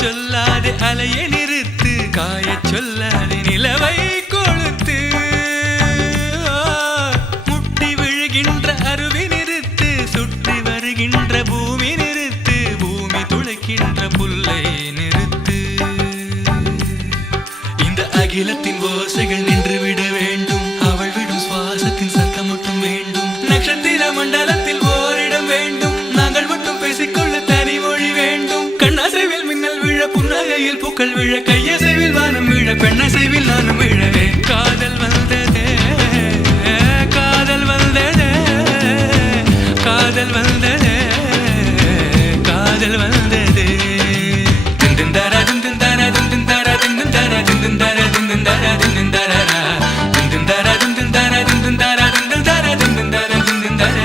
சொல்லாதே அலையை நிறுத்து, காய சொல்லாதே நிலவை கொளுத்து, முட்டி விழுகின்ற அருவி நிறுத்து, சுற்றி வருகின்ற பூமி நிறுத்து, பூமி துளைக்கின்ற புல்லை நிறுத்து. இந்த அகிலத்தின் ஓசைகள் நின்றுவிட வேண்டும், அவள் விடும் சுவாசத்தின் சத்தம் மட்டும் வேண்டும். நட்சத்திர மண்டலத்தில் ஓரிடம் வேண்டும், நாங்கள் மட்டும் பேசிக்கொள்ள தனி மொழி வேண்டும். கண்ணாசைவில் மின்னல் விழ, புன்னகையில் பூக்கள் விழ, கையசைவில் வானம் விழ, பெண்ணசைவில் நானும் விழவே. காதல் வந்ததே, காதல் வந்ததே, காதல் வந்ததே, காதல் வந்ததே. திந்தர திந்தர திந்தர திந்தர திந்தர திந்தர திந்தர திந்தர திந்தர திந்தர திந்தர திந்தர திந்தர.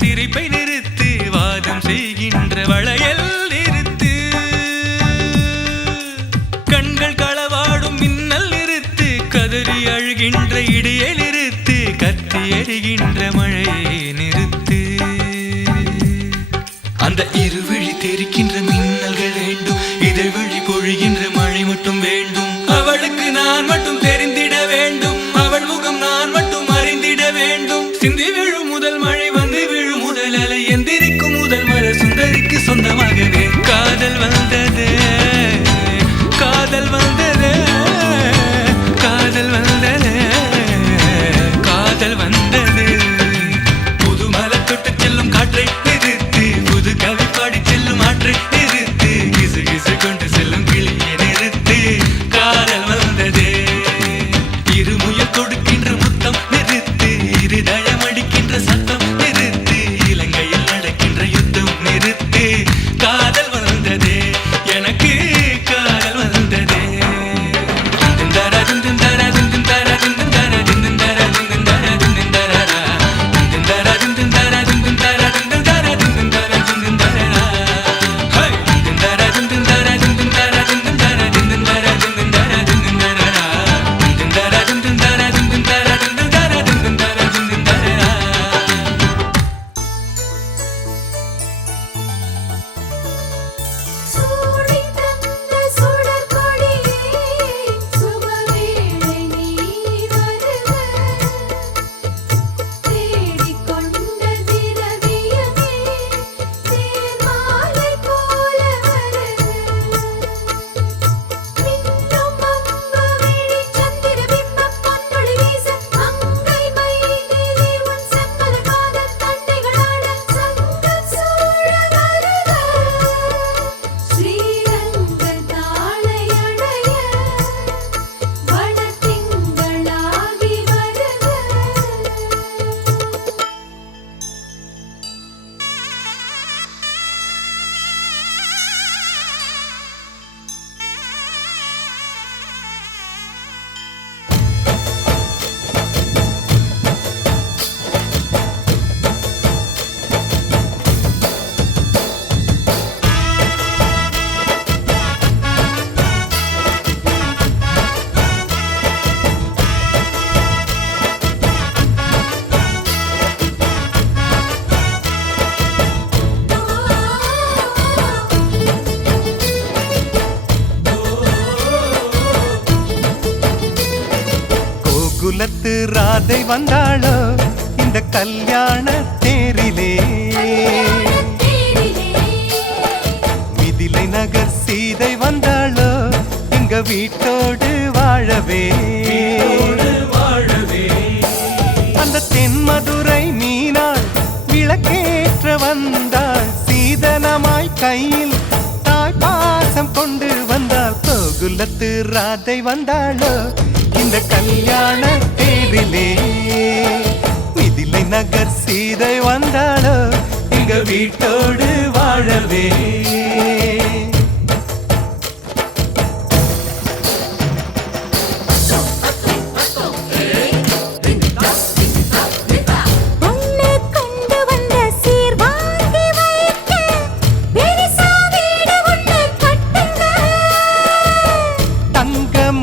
சிரிப்பை நிறுத்து, வாதம் செய்கின்ற வளையல் நிறுத்து, கண்கள் களவாடும் மின்னல் நிறுத்து, கதறி அழுகின்ற இடியை நிறுத்து, கத்தி எறிகின்ற மழையை நிறுத்து. அந்த இருவழி தெரிக்கின்ற மின்னல்கள் வேண்டும், இதழ் வழி பொழிகின்ற மழை மட்டும் வேண்டும். அவளுக்கு நான் மட்டும் தெரிந்திட வேண்டும், அவள் முகம் நான் மட்டும் அறிந்திட வேண்டும். சிந்தி விழும் முதல் மழை வந்து விழும் முதல் அலை, எந்திரிக்கும் முதல் மர சுந்தரிக்கு சொந்தமாகவே. காதல் வந்ததே, காதல் வந்ததே, காதல் வந்ததே, காதல் வந்ததே. புது மலை தொட்டு செல்லும் காற்றை நிறுத்து, புது கவி பாடி செல்லும் ஆற்றை கோகுலத்து ராதை வந்தாளோ இந்த கல்யாண தேரிலே, மிதிலை நகர் சீதை வந்தாளோ எங்க வீட்டோடு வாழவே. அந்த தென்மதுரை மீனாள் விளக்கேற்ற வந்தாள், சீதனமாய் கையில் தாய் பாசம் கொண்டு வந்தாள். கோகுலத்து ராதை வந்தாளோ இந்த கல்யாண தேரிலே, மிதிலை நகர் சீதை வந்தாளோ எங்க வீட்டோடு வாழவே.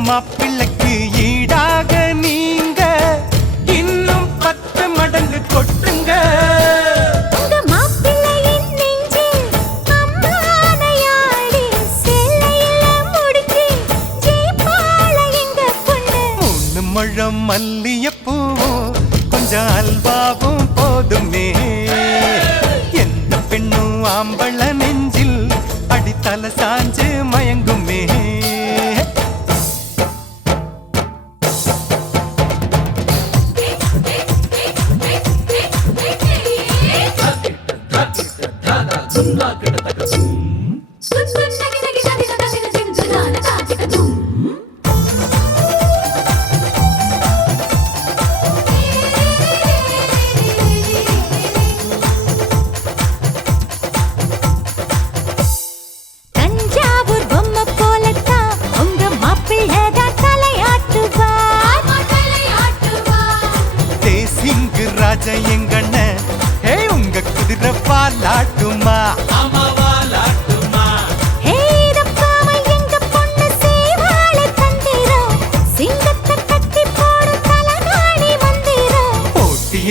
மாப்பிள்ளைக்கு ஈடாக நீங்க இன்னும் 10 மடங்கு கொட்டுங்க. மாப்பிள்ளையின் நெஞ்சில் அம்மானையாடி சேலையில முடிச்சு ஜெயிப்பாள எங்க பொண்ணு. 3 முழம் மல்லிகைப்பூவும் கொஞ்சம் அல்வாவும் போதுமே, எந்த பெண்ணும் ஆம்பள நெஞ்சில் அடித்தல சாஞ்சு மயங்குமே. தஞ்சாவூர் பொம்மை போலத்தான் உங்க மாப்பிள்ளைதான் தலையாட்டுவார். தேசிங்கு ராஜா எங்கண்ண உங்க குதிரை பாலாட்டுமா.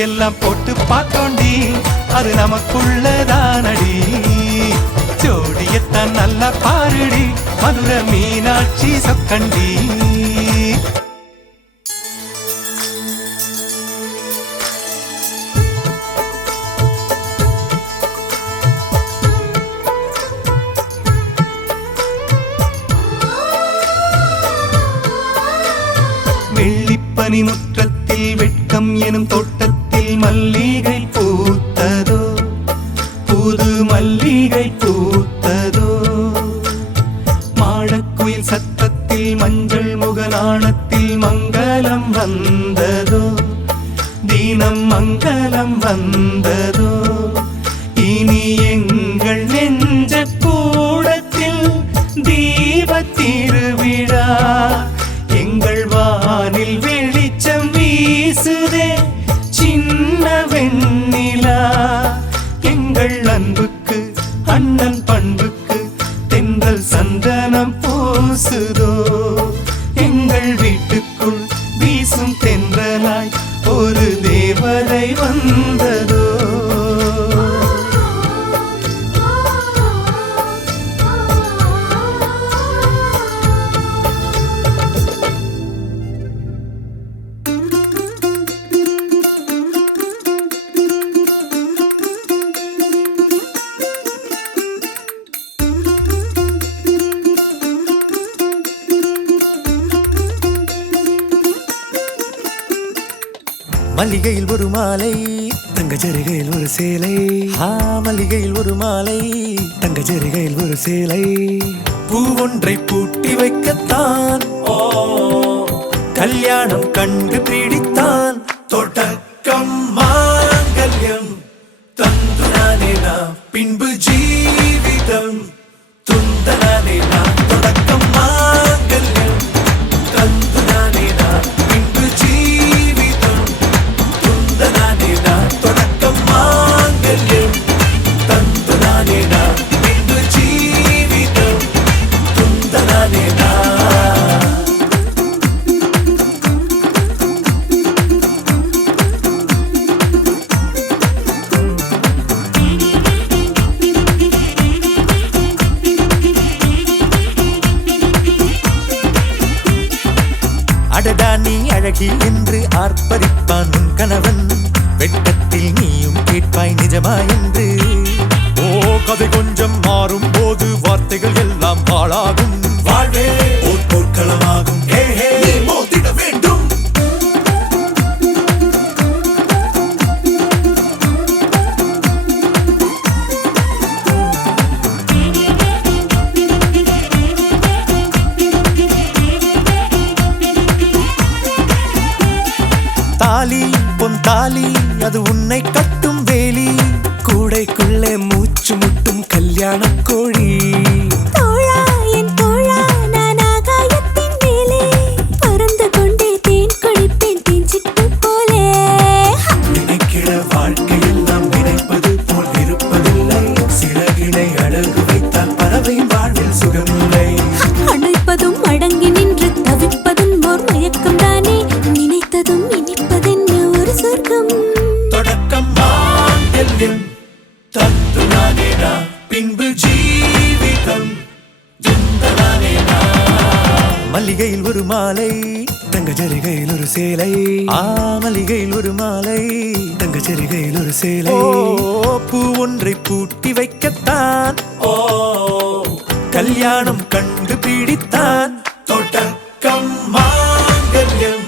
எல்லாம் போட்டு பார்த்தோண்டி அது நமக்குள்ளதானடி, ஜோடியத்தான் நல்லா பாருடி மதுரை மீனாட்சி சொக்கண்டி. வெள்ளிப்பனி முற்றத்தில் வெட்கம் எனும் தோட்டத்தில் மல்லிகை பூத்ததோ, புது மல்லிகை பூத்ததோ. மாடக்குயில் சத்தத்தில் மஞ்சள் முகநாணத்தில் மங்களம் வந்ததோ, தீனம் மங்களம் வந்ததோ. இனி எங்கள் நெஞ்ச கூடத்தில் தீப திருவிழா, எங்கள் வானில் வெளிச்சம் வீசுதே சின்ன வெண்ணிலா. எங்கள் அன்புக்கு அண்ணன் பண்புக்கு தென்றல் சந்தனம் பூசுதோ, எங்கள் வீட்டுக்குள் வீசும் தென்றலாய் ஒரு தேவதை வந்ததோ. மல்லிகையில் ஒரு மாலை தங்க ஜரிகையில் ஒரு சேலை, மல்லிகையில் ஒரு மாலை தங்க ஜரிகையில் ஒரு சேலை. பூ ஒன்றை பூட்டி வைக்கத்தான் கல்யாணம் கண்டு பிடித்தான். தொடக்கம் மாங்கல்யம் தந்துனானே நாம் பின்பு ஜீவிதம் துந்தனானே நாம். தொடக்கம் மாங்கல்யம் தந்துனானே நாம் பின்பு ஜீவிதம் துந்தனானே நாம். தொடக்கம் மாங்கல்யம் தந்துனானே நாம் பின்பு ஜீவிதம் துந்தனானே நாம். நீ அழகி என்று ஆர்ப்பரிப்பான் உன் கணவன். வெட்கத்தில் நீயும் கேட்பாய் நிஜமா என்று. ஓ கதை கொஞ்சம் மாறும் போது வார்த்தைகள் எல்லாம் பாழாகும். வாழ்வே ஓர் போர்க்களமாகும். ஹே ஹே மோதிட வேண்டும். தாலி பொன் தாலி அது உன்னை கட்டும் வேலி. கூடைக்குள்ளே மூச்சு முட்டும் கல்யாண கோழி. தோழா என் தோழா நான் ஆகாயத்தின் மேலே பறந்து கொண்டே தேன் குடிப்பேன் தேஞ்சிட்டு போலே. நினைக்கிற வாழ்க்கையெல்லாம் நினைப்பது போல் இருப்பதில்லை. சிறகினை அழகு வைத்தால் பறவை வாழ்வில் சுகமில்லை. அணைப்பதும் அடங்கி நின்று தவிப்பதும் ஓர் மயக்கம் தானே. நினைத்ததும் இனிப்பதென்ன ஒரு சொர்க்கம். தொடக்கம் மாங்கல்யம் தத்துனானேனா பின்பு ஜீவிதம் துந்தனானேனா. மல்லிகையில் ஒரு மாலை தங்க ஜரிகையில் ஒரு சேலை. மல்லிகையில் ஒரு மாலை தங்க ஜரிகையில் ஒரு சேலை. பூ ஒன்றை பூட்டி வைக்கத்தான் கல்யாணம் கண்டு பிடித்தான். தொடக்கம் மாங்கல்யம்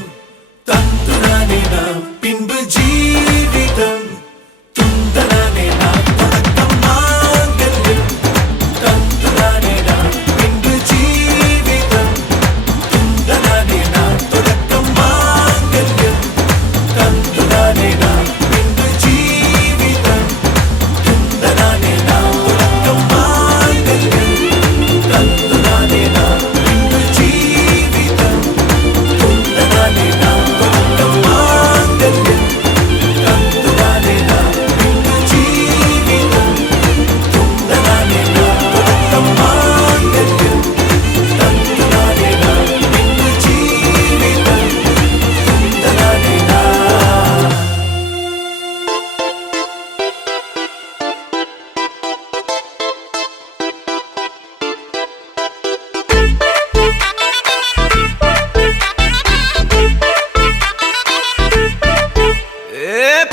தந்துனானேனா பின்பு ஜீவிதம் துந்தனானேனா. தொடக்கம் மாங்கல்யம் தந்துனானேனா பின்பு ஜீவிதம் துந்தனானேனா. தொடக்கம் மாங்கல்யம் தந்துனானேனா பின்பு ஜீவிதம் துந்தனானேனா. தொடக்கம் மாங்கல்யம் தந்துனானேனா பின்பு ஜீவிதம் துந்தனானேனா. தொடக்கம் மாங்கல்யம் தந்துனானேனா பின்பு ஜீவிதம் துந்தனானேனா. தொடக்கம் மாங்கல்யம் தந்துனானேனா பின்பு ஜீவிதம் துந்தனானேனா.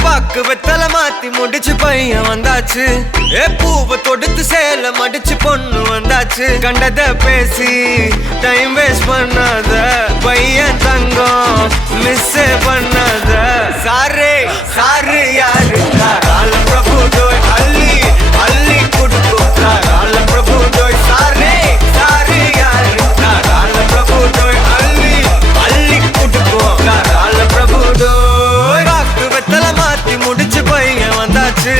பாக்கு வெத்தல மாத்தி முடிச்சு பையன் வந்தாச்சு. பூவை தொடுத்து சேல மடிச்சு பொண்ணு வந்தாச்சு. கண்டத பேசி டைம் வேஸ்ட் பண்ணாத பையன் தங்கம் மிஸ் பண்ணாத. சாரு சாரு யாரு கால பிரபு டோய் அள்ளி அள்ளி குடுக்கும். கால பிரபு டோய் சாரே சாரு யாரு கால பிரபு டோய் அள்ளி அள்ளி குடுக்கும். கால பிரபு டோய் பாக்கு வெத்தல மாத்தி முடிச்சு பையன் வந்தாச்சு.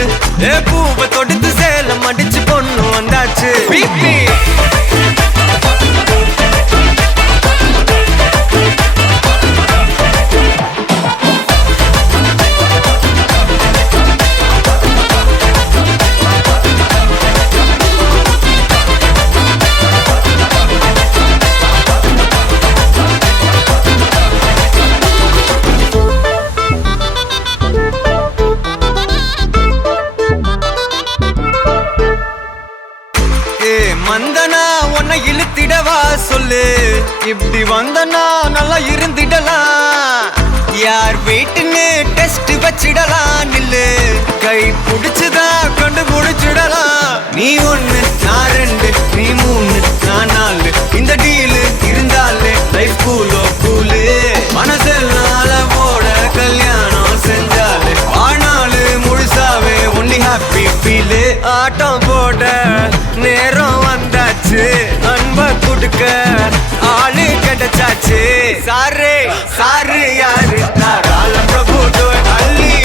பூவை தொடுத்து சேல மடிச்சு பொண்ணு வந்தாச்சு. பிபி மந்தனா உன்னை இழுத்திடவா சொல்லு. இப்படி வந்தனா நல்லா இருந்திடலாம். யார் வீட்டுன்னு டெஸ்ட் வச்சிடலாம். நில்லு கை புடிச்சுதா கண்டு முடிச்சிடலாம். நீ ஒண்ணு நான் ரெண்டு நீ மூணு நான் நாலு. இந்த டீலு இருந்தாலே லைஃப் கூலோ கூலு. மனசெல்லாம் போட கல்யாணம் செஞ்சாலே ஆனாலு முழுசாவே ஒன்லி ஹாப்பி ஃபீலு. ஆட்டம் போட நேரம் வந்தாச்சு. அன்ப கொடுக்க ஆளு கிடைச்சாச்சு. சாரு சாரு யாரு கால பிரபு டோய் அள்ளி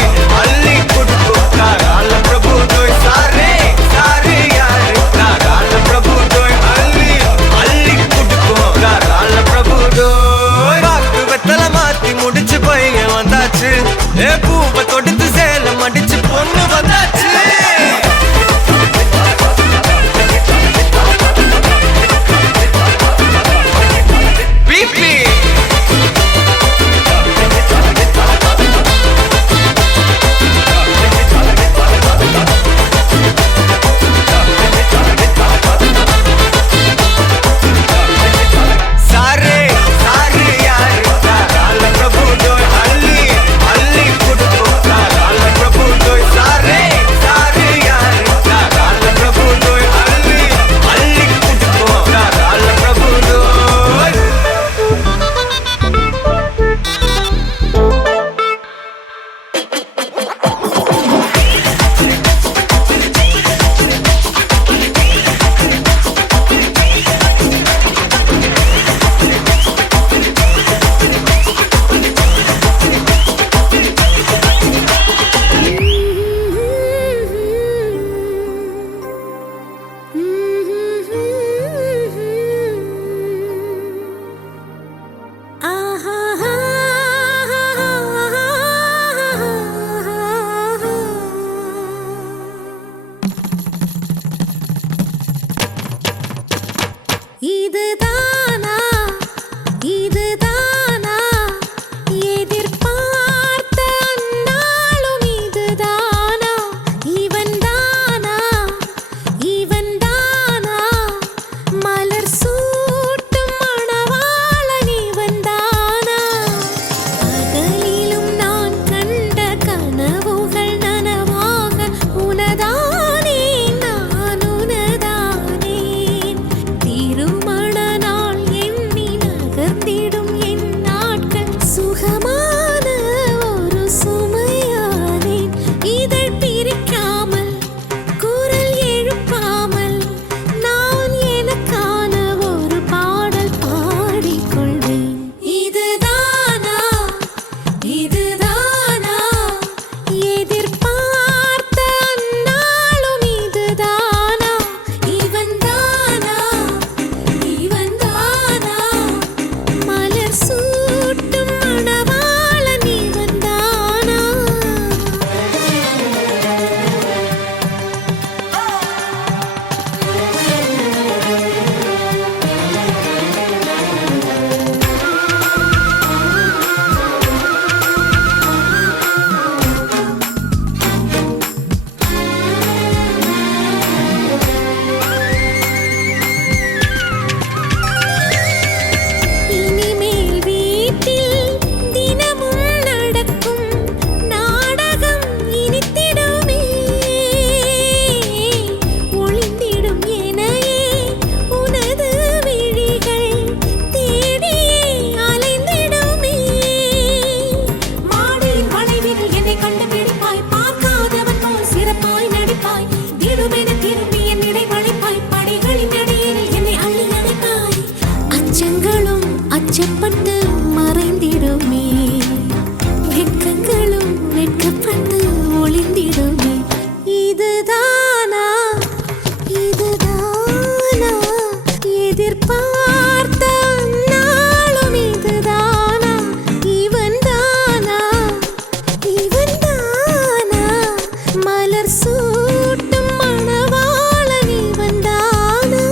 அள்ளி குடுக்கும். கால பிரபு டோய் சாரே சாரு யாரு கால பிரபு டோய் அள்ளி அள்ளி குடுக்கும். கால பிரபு டோய் பாக்கு வெத்தல மாத்தி முடிச்சு பையன் வந்தாச்சு. பூவை தொடுத்து சேல மடிச்சு பொண்ணு வந்தாச்சு. பிபி அச்சப்பட்டு மறைந்திடுமே வெட்கங்களும் வெட்கப்பட்டு ஒளிந்திடுமே இதுதானா இதுதானா எதிர்பார்த்த நாளும் இதுதானா இவன்தானா இவன்தானா மலர் சூட்டும் மணவாளன் இவன்தானா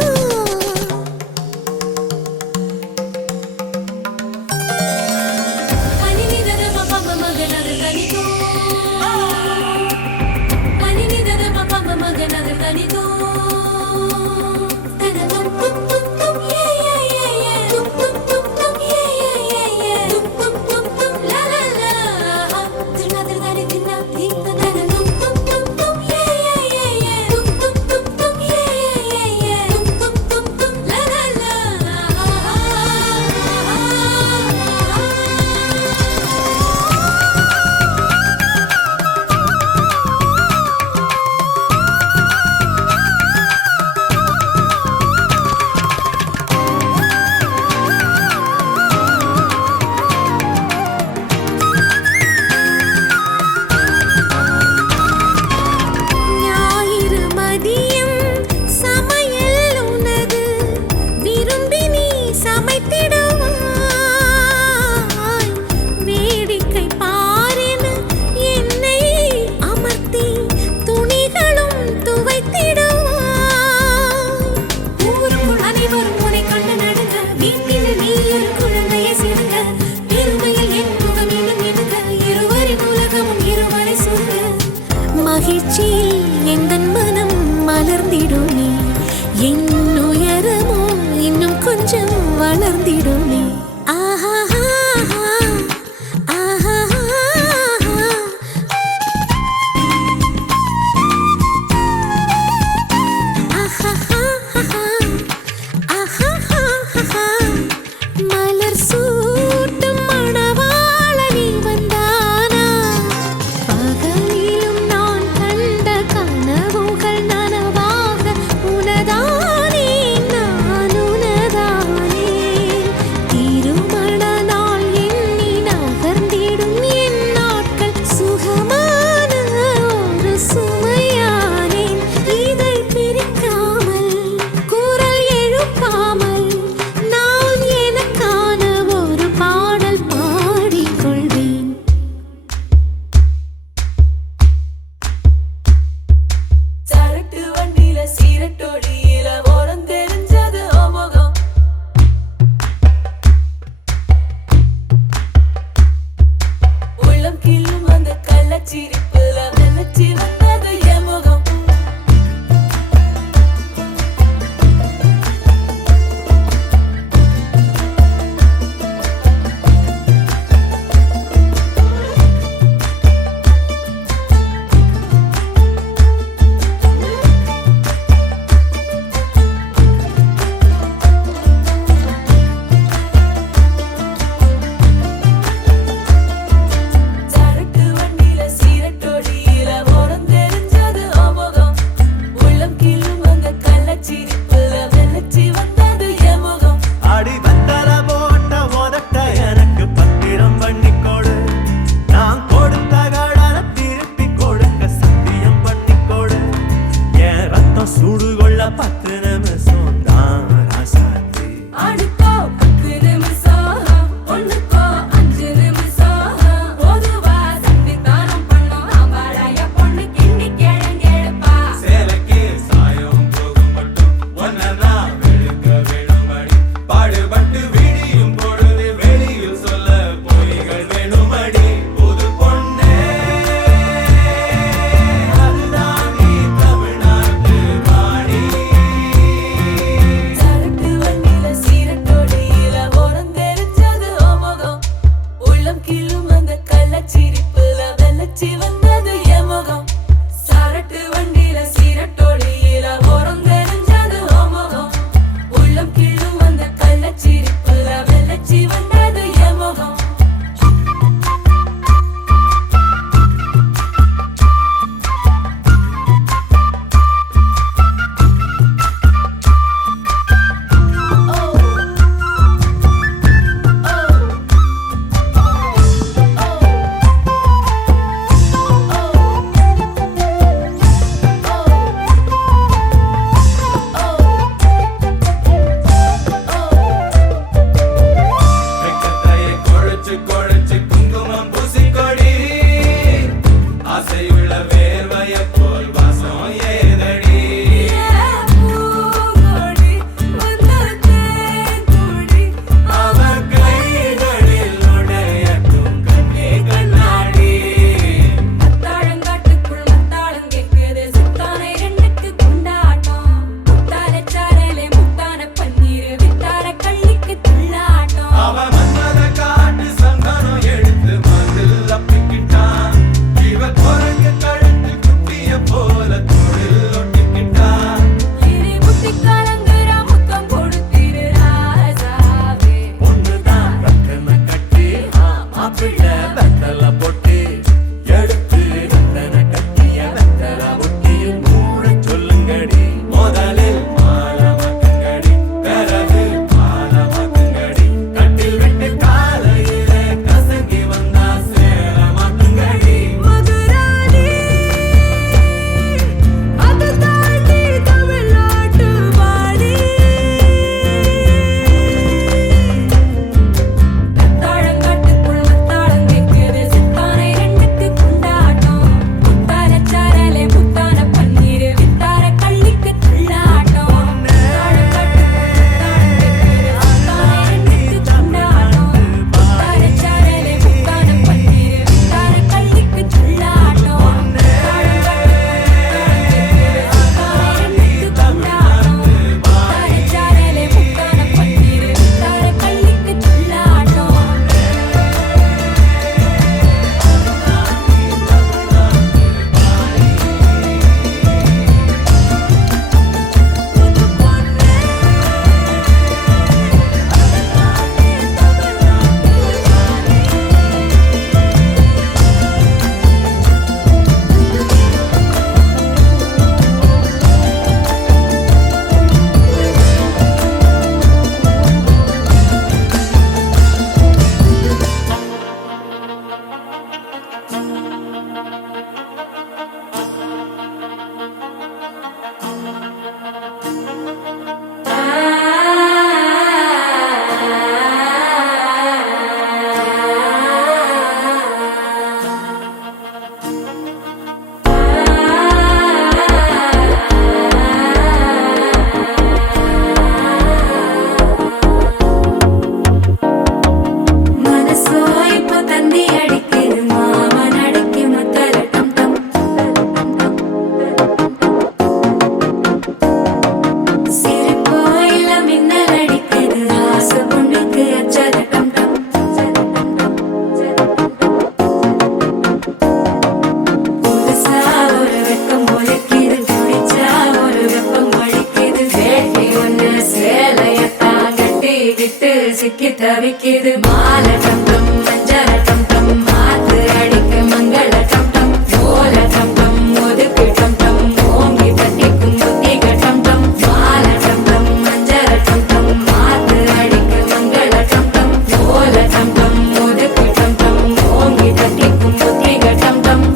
தவிக்குது மாலை டம் டம் மஞ்சள டம் டம் மாத்து அடிக்க மங்கள டம் டம் ஓல டம் டம் ஒதுக்கு டம் டம் ஓங்கி தட்டிக்கும் புத்திக டம் டம் மாலை டம் டம் மஞ்சள டம் டம் மாத்து அடிக்க மங்கள டம் டம் ஓல டம் டம் ஒதுக்கு டம் டம் ஓங்கி தட்டிக்கும் புத்திக டம் டம்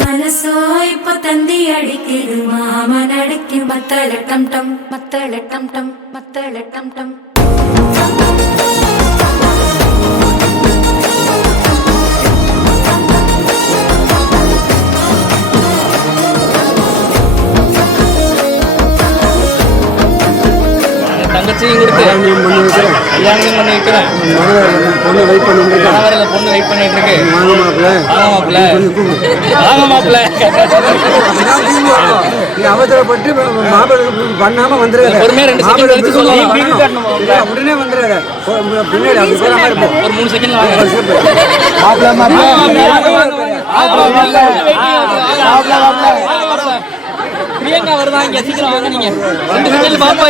மனசோ இப்ப தந்தி அடிக்குது மாமன் அடிக்கும் மத்தள டம் டம் மத்தள டம் டம் மத்தள டம் டம் தங்கச்சியும் கொடுத்து கல்யாணம் பண்ணி வைக்கிறேன். பொண்ணு வெயிட் பண்ணிட்டு இருக்கு. வாங்க மாப்பிள்ள நீ அவசரப்பட்டு மாப்பிள்ளை பண்ணாம வந்துடுற. பொறுமையா 2 செகண்ட் கழிச்சு சொல்லுங்க. உடனே வந்துடுற. பின்னாடி அப்படி போறாம இருப்போம். ஒரு 3 செகண்ட் வாங்க. பிரியங்கா வருவாங்க, சீக்கிரம் வாங்க. நீங்க 2 செகண்ட் பாப்பா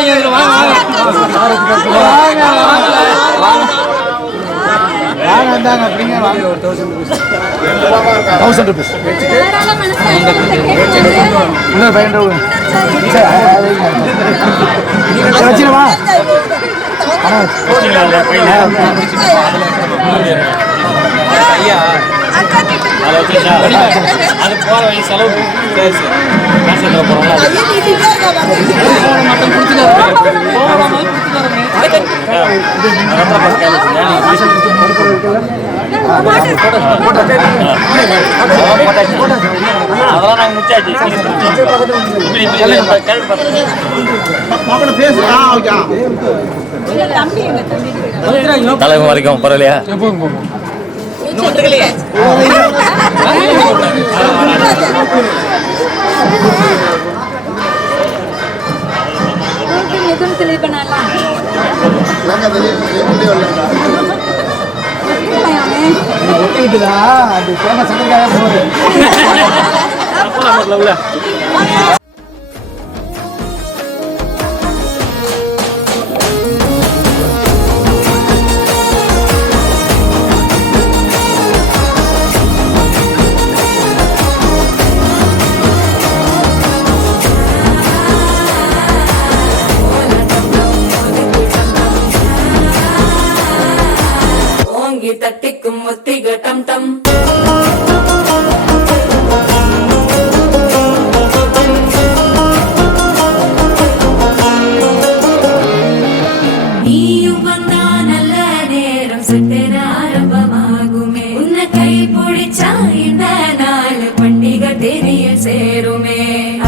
அது போற செலவு அதெல்லாம் நாங்க முச்சாச்சு. தலைவன் வரைக்கும் பரவாயில்லையா? தட்டிக்கும் முத்திக டம் டம் நீயும் வந்தா நல்ல நேரம் சட்டென ஆரம்பமாகுமே. உன்னை கை பிடிச்சா இந்த நாள் பண்டிகை தெரிய சேருமே.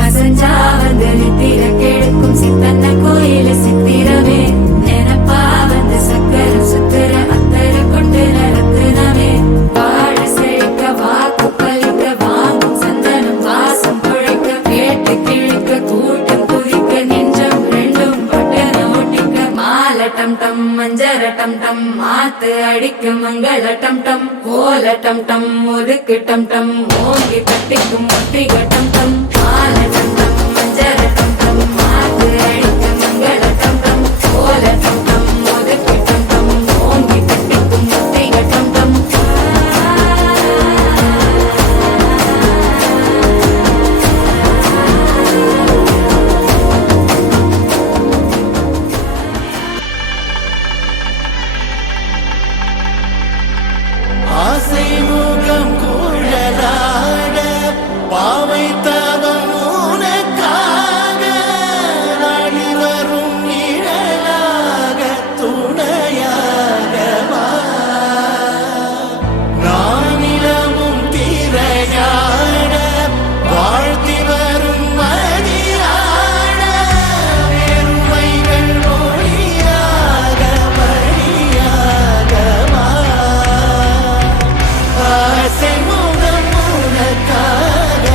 அசஞ்சா வந்து நித்திர கெடுக்கும் சித்தன்ன கோயில சித்திரமே. நினப்பா வந்து சக்கர சுத்திர அத்தர கொண்டு நடத்துனவே. வாழ செழிக்க வாக்கு பலிக்க வாங்கும் சந்தனம் வாசம் குழைக்க கேட்டு கிழிக்க கூட்டம் குதிக்க நெஞ்சம் ரெண்டும் பட்டன ஓட்டிக்க மாலை டம் டம் மஞ்சர டம் டம் மாத்து அடிக்க மங்கள டம் டம் ஓல டம் டம் ஒதுக்கு டம் டம் ஓங்கி தட்டிக்கும் முத்திக டம் டம் மாலை டம் டம் மஞ்சர டம் டம் மாத்து அடிக்க மங்கள டம் டம் ஓல டம் டம் ஒதுக்கு டம் டம் ஓங்கி தட்டிக்கும் முத்திக டம் டம் ஆசை முகம் குழலாட பாவை தவம் உனக்காக நாடி வரும் நிழலாக துணையாக வா. நானிலமும் திரையாட வாழ்த்தி வரும் மதியாட பெருமைகள் ஒளியாக வழியாக வா. ஆசை முகம் உனக்காக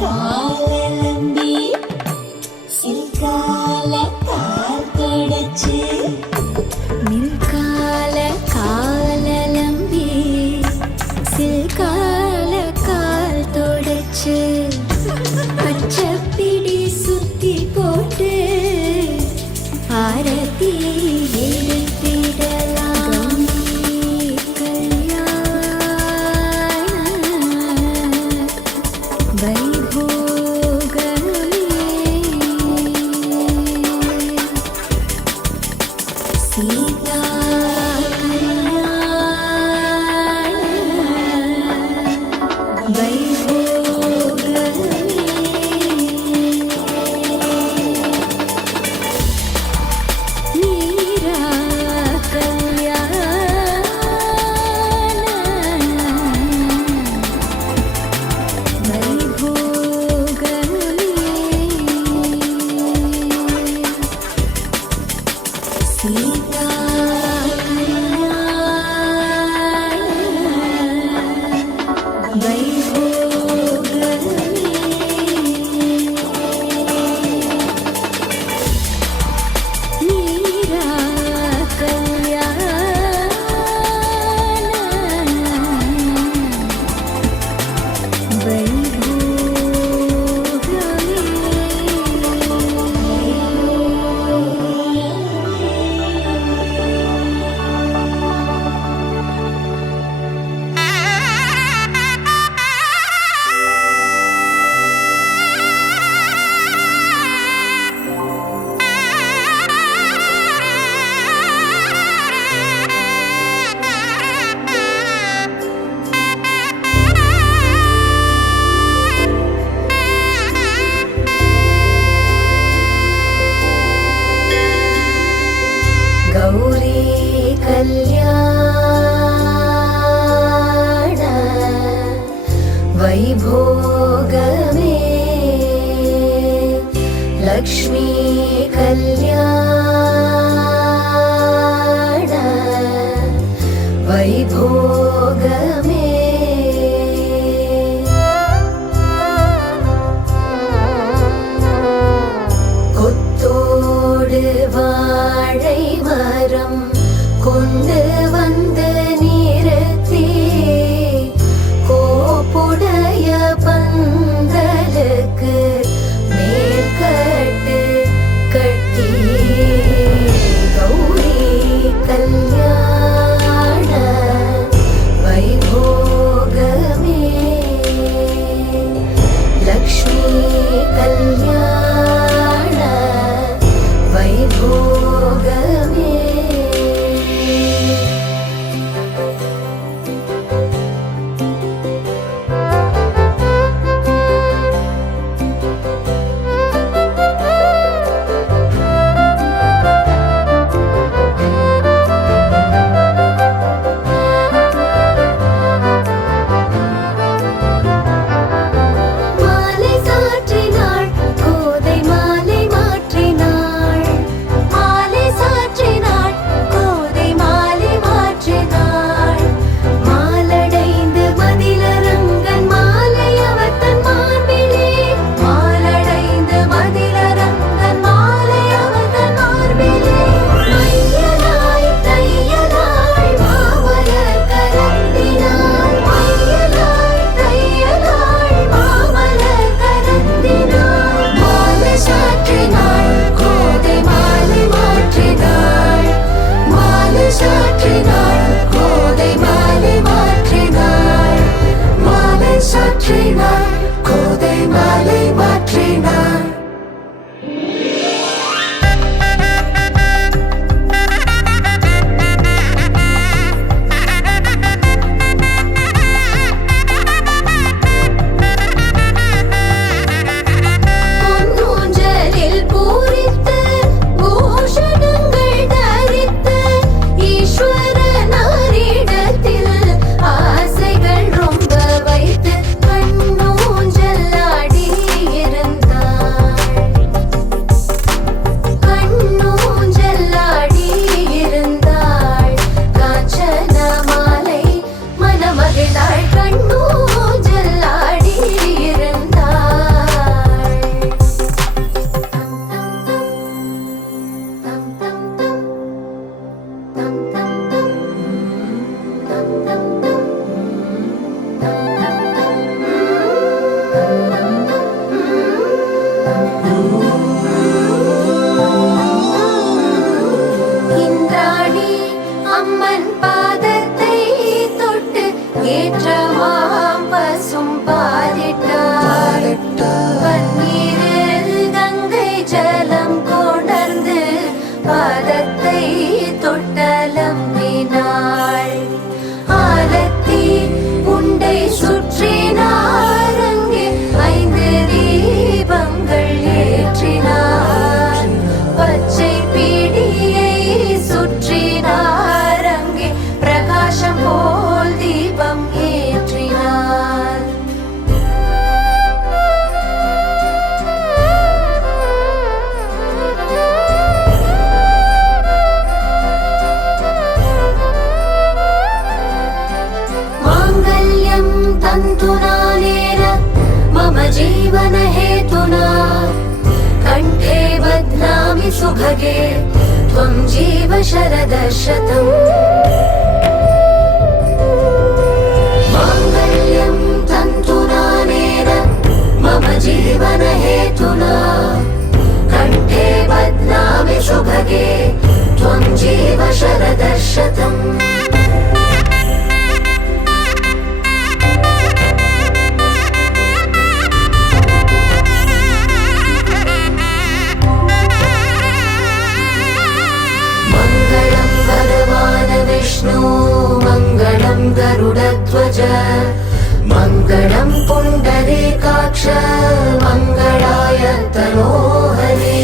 காலம்பி சில்கால கால் தொடச்சு நில்கால காலம்பி சில்கால கால் தொடச்சு பச்சப்பிடி சுத்தி போட்டு ஆரத்தி எடுத்திடலாம் கல்யாண வைபோகமே சீதா கல்யாண வைபோகமே மீரா கல்யாண வைபோகமே சீதா கல்யாண வைபோகமே மீரா கல்யாண கௌரி கல்யாண வைபோகமே லக்ஷ்மி கல்யாண வைபோகமே கொத்தோடு வாழை மரம் கொண்டு வந்து நிறுத்தி கோப்புடைய பந்தலுக்கு மேற்கட்டு கட்டி सुभगे त्वं जीव शरदशतम् माङ्गल्यं तन्तुनानेन मम जीवन हेतुना कण्ठे बध्नामि सुभगे त्वं जीव शरदशतम् विष्णु मङ्गलं गरुडध्वज मङ्गलं पुण्डरीकाक्ष मङ्गलाय तनोहरे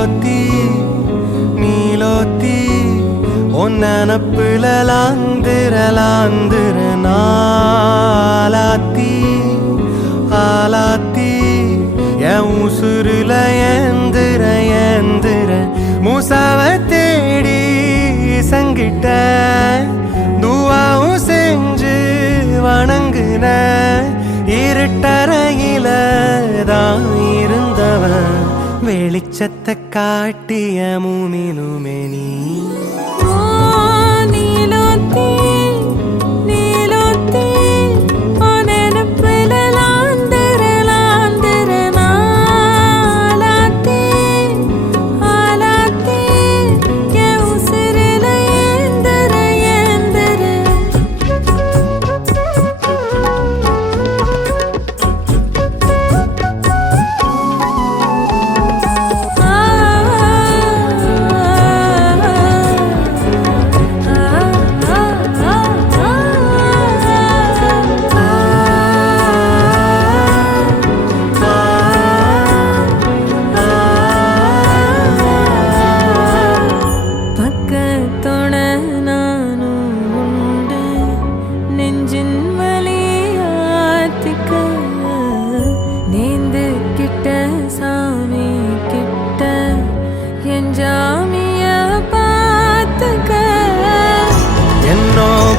நீலோத்தி நீலோத்தி உன் நினப்புல லாந்திர நாளாத்தி ஆலாத்தி என் உசுருல ஏந்திர மூசாவ தேடி சங்கிட்ட துவாவும் செஞ்சு வணங்குன இருட்டறையில தான் இருந்தவன் வெளிச்சத்தை காட்டிய மூமினுமே நீ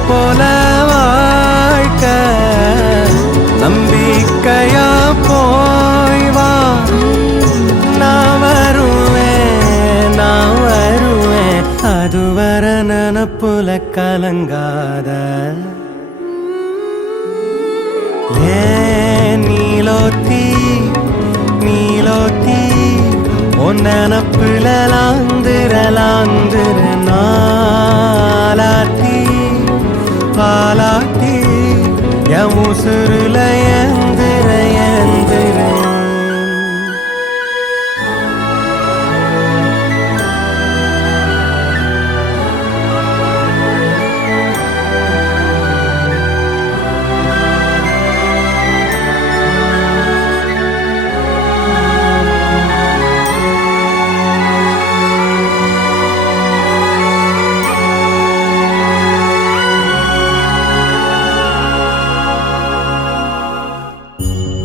போல வாழ்க்க நம்பிக்கையா போய் வா நான் வருவேன் அதுவர நனப்புல கலங்காத நீலோத்தி நீலோத்தி உன் நினப்புல லாந்திர நாளாத்தி பாலாத்தி என் உசுருல ஏந்திர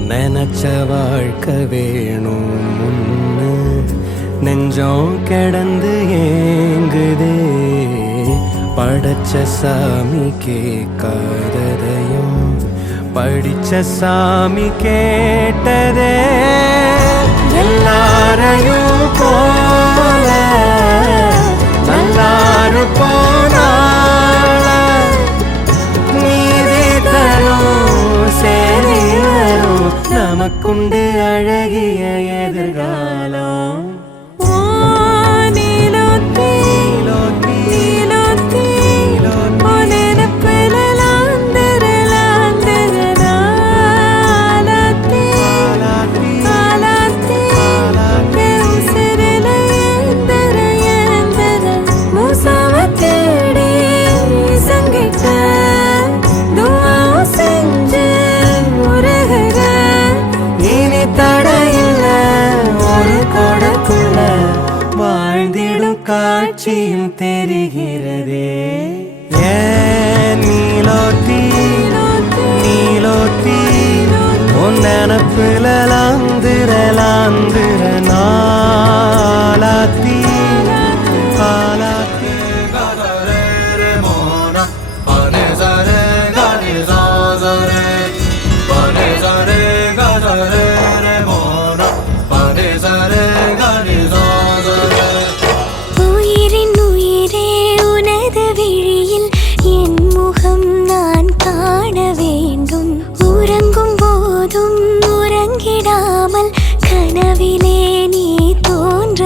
நினைச்ச வாழ்க்கை வேணும் முன்னு நெஞ்சம் கிடந்து ஏங்குதே படைச்ச சாமி கேட்காததையும் படிச்ச சாமி கேட்டதே எல்லாரையும் போல நல்லாரு போனால நீதி தரும் சரி வரும் நமக்குண்டு அழகிய எதிர்காலம் காட்சியும் தெரிகிறதே நீலோத்தி நீலோத்தி உன் நினப்புல லாந்திர நாளாத்தி பாலாத்தி உறங்கிடாமல் கனவிலே நீ தோன்ற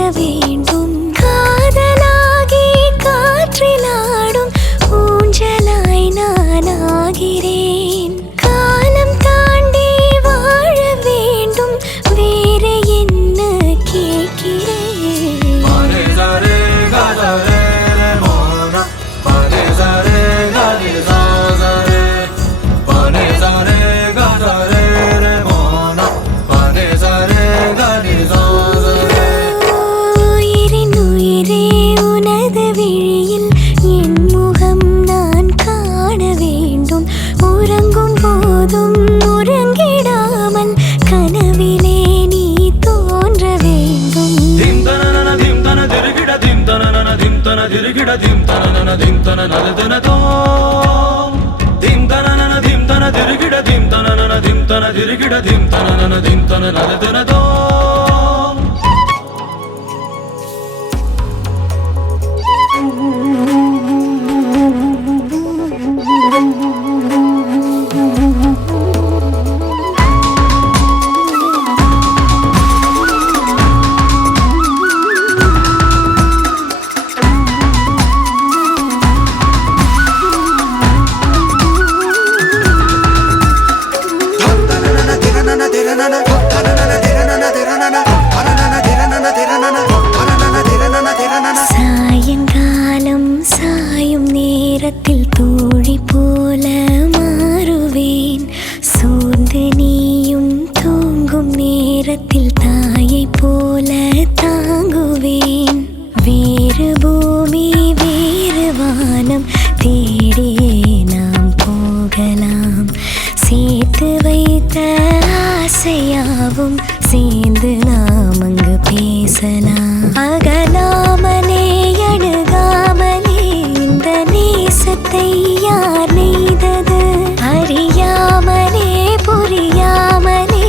dirigida dim tanana dim tanana dadanato dim tanana dim tanana dirigida dim tanana dim tanana dirigida dim tanana dim tanana dadanato சாயங்காலம் சாயும் நேரத்தில் தோழி போல மாறுவேன் சோர்ந்து நீயும் தூங்கும் நேரத்தில் தாயை போல தாங்குவேன் வேறு பூமி வேறு வானம் தேடியே நாம் போகலாம் சேர்த்து வைத்த ஆசையாவும் சேர்ந்து நாம் அங்கு பேசலாம் அகலாமலே அணுகாமலே இந்த நேசத்தை யார் நெய்தது அறியாமலே புரியாமலே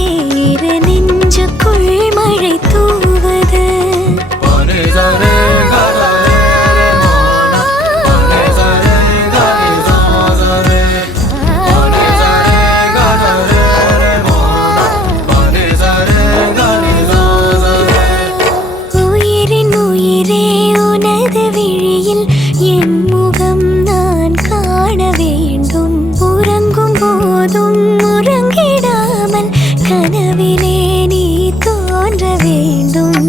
இரு நெஞ்சுக்குள் மழை தூவது உயிரின் உயிரே உனது விழியில் என் முகம் நான் காண வேண்டும் உறங்கும் போதும் உறங்கிடாமல் கனவிலே நீ தோன்ற வேண்டும்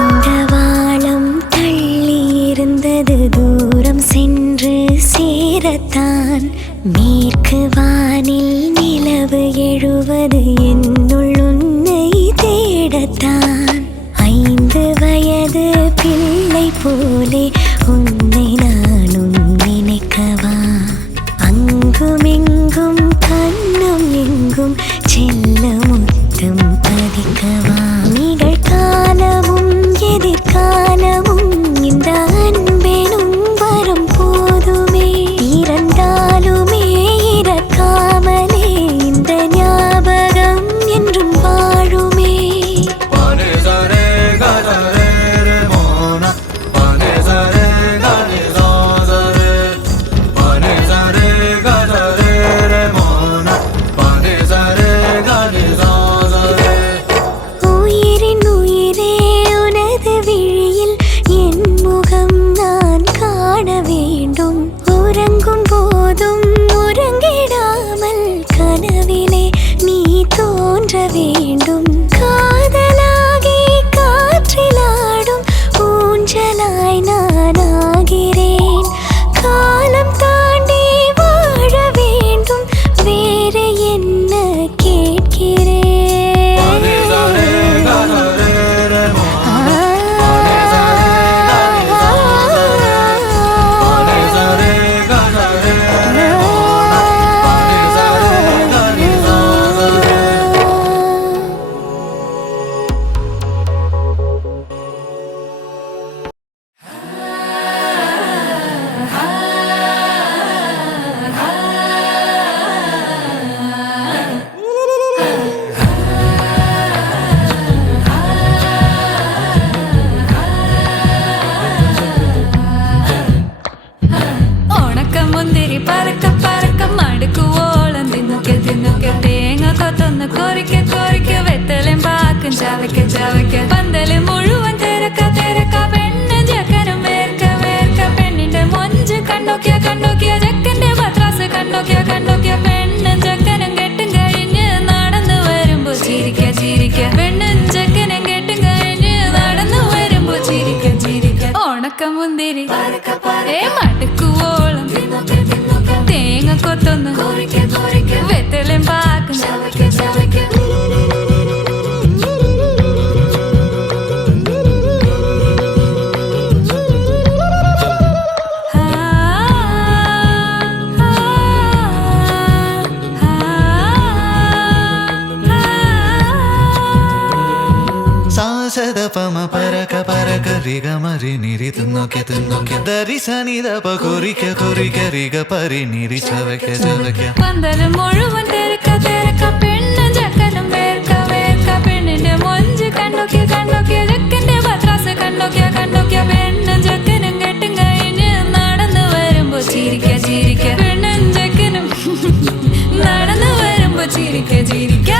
தண்டவாளம் தள்ளி இருந்தது தூரம் சென்று சேரத்தான் மேற்கு வானில் நிலவு எழுவது என்னுள் உன்னை தேடத்தான் 5 வயது பிள்ளை போலே உன்னை நானும் நினைக்கவா அங்குமெங்கும் கண்ணும் எங்கும் செல்ல முத்தம் பதிக்கவா நிகழ்காலமும் எதிர்காலமும் இந்த அன்பெனும் வரும் போதுமே இறந்தாலுமே இறக்காமலே இந்த ஞாபகம் என்றும் வாழுமே உயிரின் உயிரே உனது விழியில் என் முகம் நான் காண வேண்டும் உறங்கும் போதும் உறங்கிடாமல் கனவிலே நீ தோன்ற வேண்டும் காதலாகி காற்றிலாடும் ஊஞ்சலாய் நான் ஆகிறேன் காலம் தாண்டி வாழ வேண்டும் வேறு என்ன கேட்கிறேன் ചവയ്ക്ക ചവയ്ക്ക പന്തല് മുഴുവൻ തിരക്ക തിരക്ക പെണ്ണ് ജക്കനും വേർക്ക വേർക്ക പെണ്ണിന്റെ മൊഞ്ച് കണ്ടോക്കിയ കണ്ടോക്കിയ ജക്കന്റെ പത്രാസ് കണ്ടോക്കിയ കണ്ടോക്കിയ പെണ്ണ് ജക്ക കൊത്തൊന്ന് വെത്തലും പാക്കും సదపమ పరక పరక రిగ మరి నిరి తున్నొకె దరి సని దప కొరిక కొరిక రిగ పరి నిరి చవకె చవకె പന്തല് മുഴുവൻ തിരക്ക തിരക്ക പെണ്ണും ചക്കനും വേർക്ക വേർക്ക പെണ്ണിന്റെ മൊഞ്ച് കണ്ണൊക്കെ കണ്ണൊക്കെ ചെക്കന്റെ പത്രാസ് കണ്ണൊക്കെ പെണ്ണും ചക്കനും കെട്ടും കഴിഞ്ഞ് നടന്നു വരുമ്പോ ചിരിക്ക ചിരിക്ക പെണ്ണും ചക്കനും നടന്നു വരുമ്പോ ചിരിക്ക ചിരിക്ക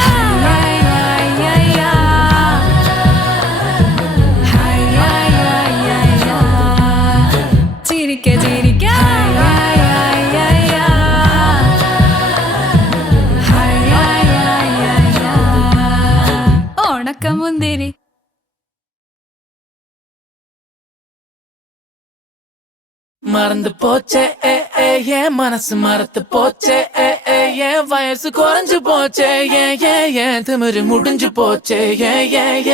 ചിരിക്ക ചിരിക്ക ഓണക്കമുന്തിരി மறந்து போச்சே ஏன் மனசு மறந்து போச்சே ஏன் வயசு குறைஞ்சு போச்சே ஏன் திமிரு முடிஞ்சு போச்சே ஏன்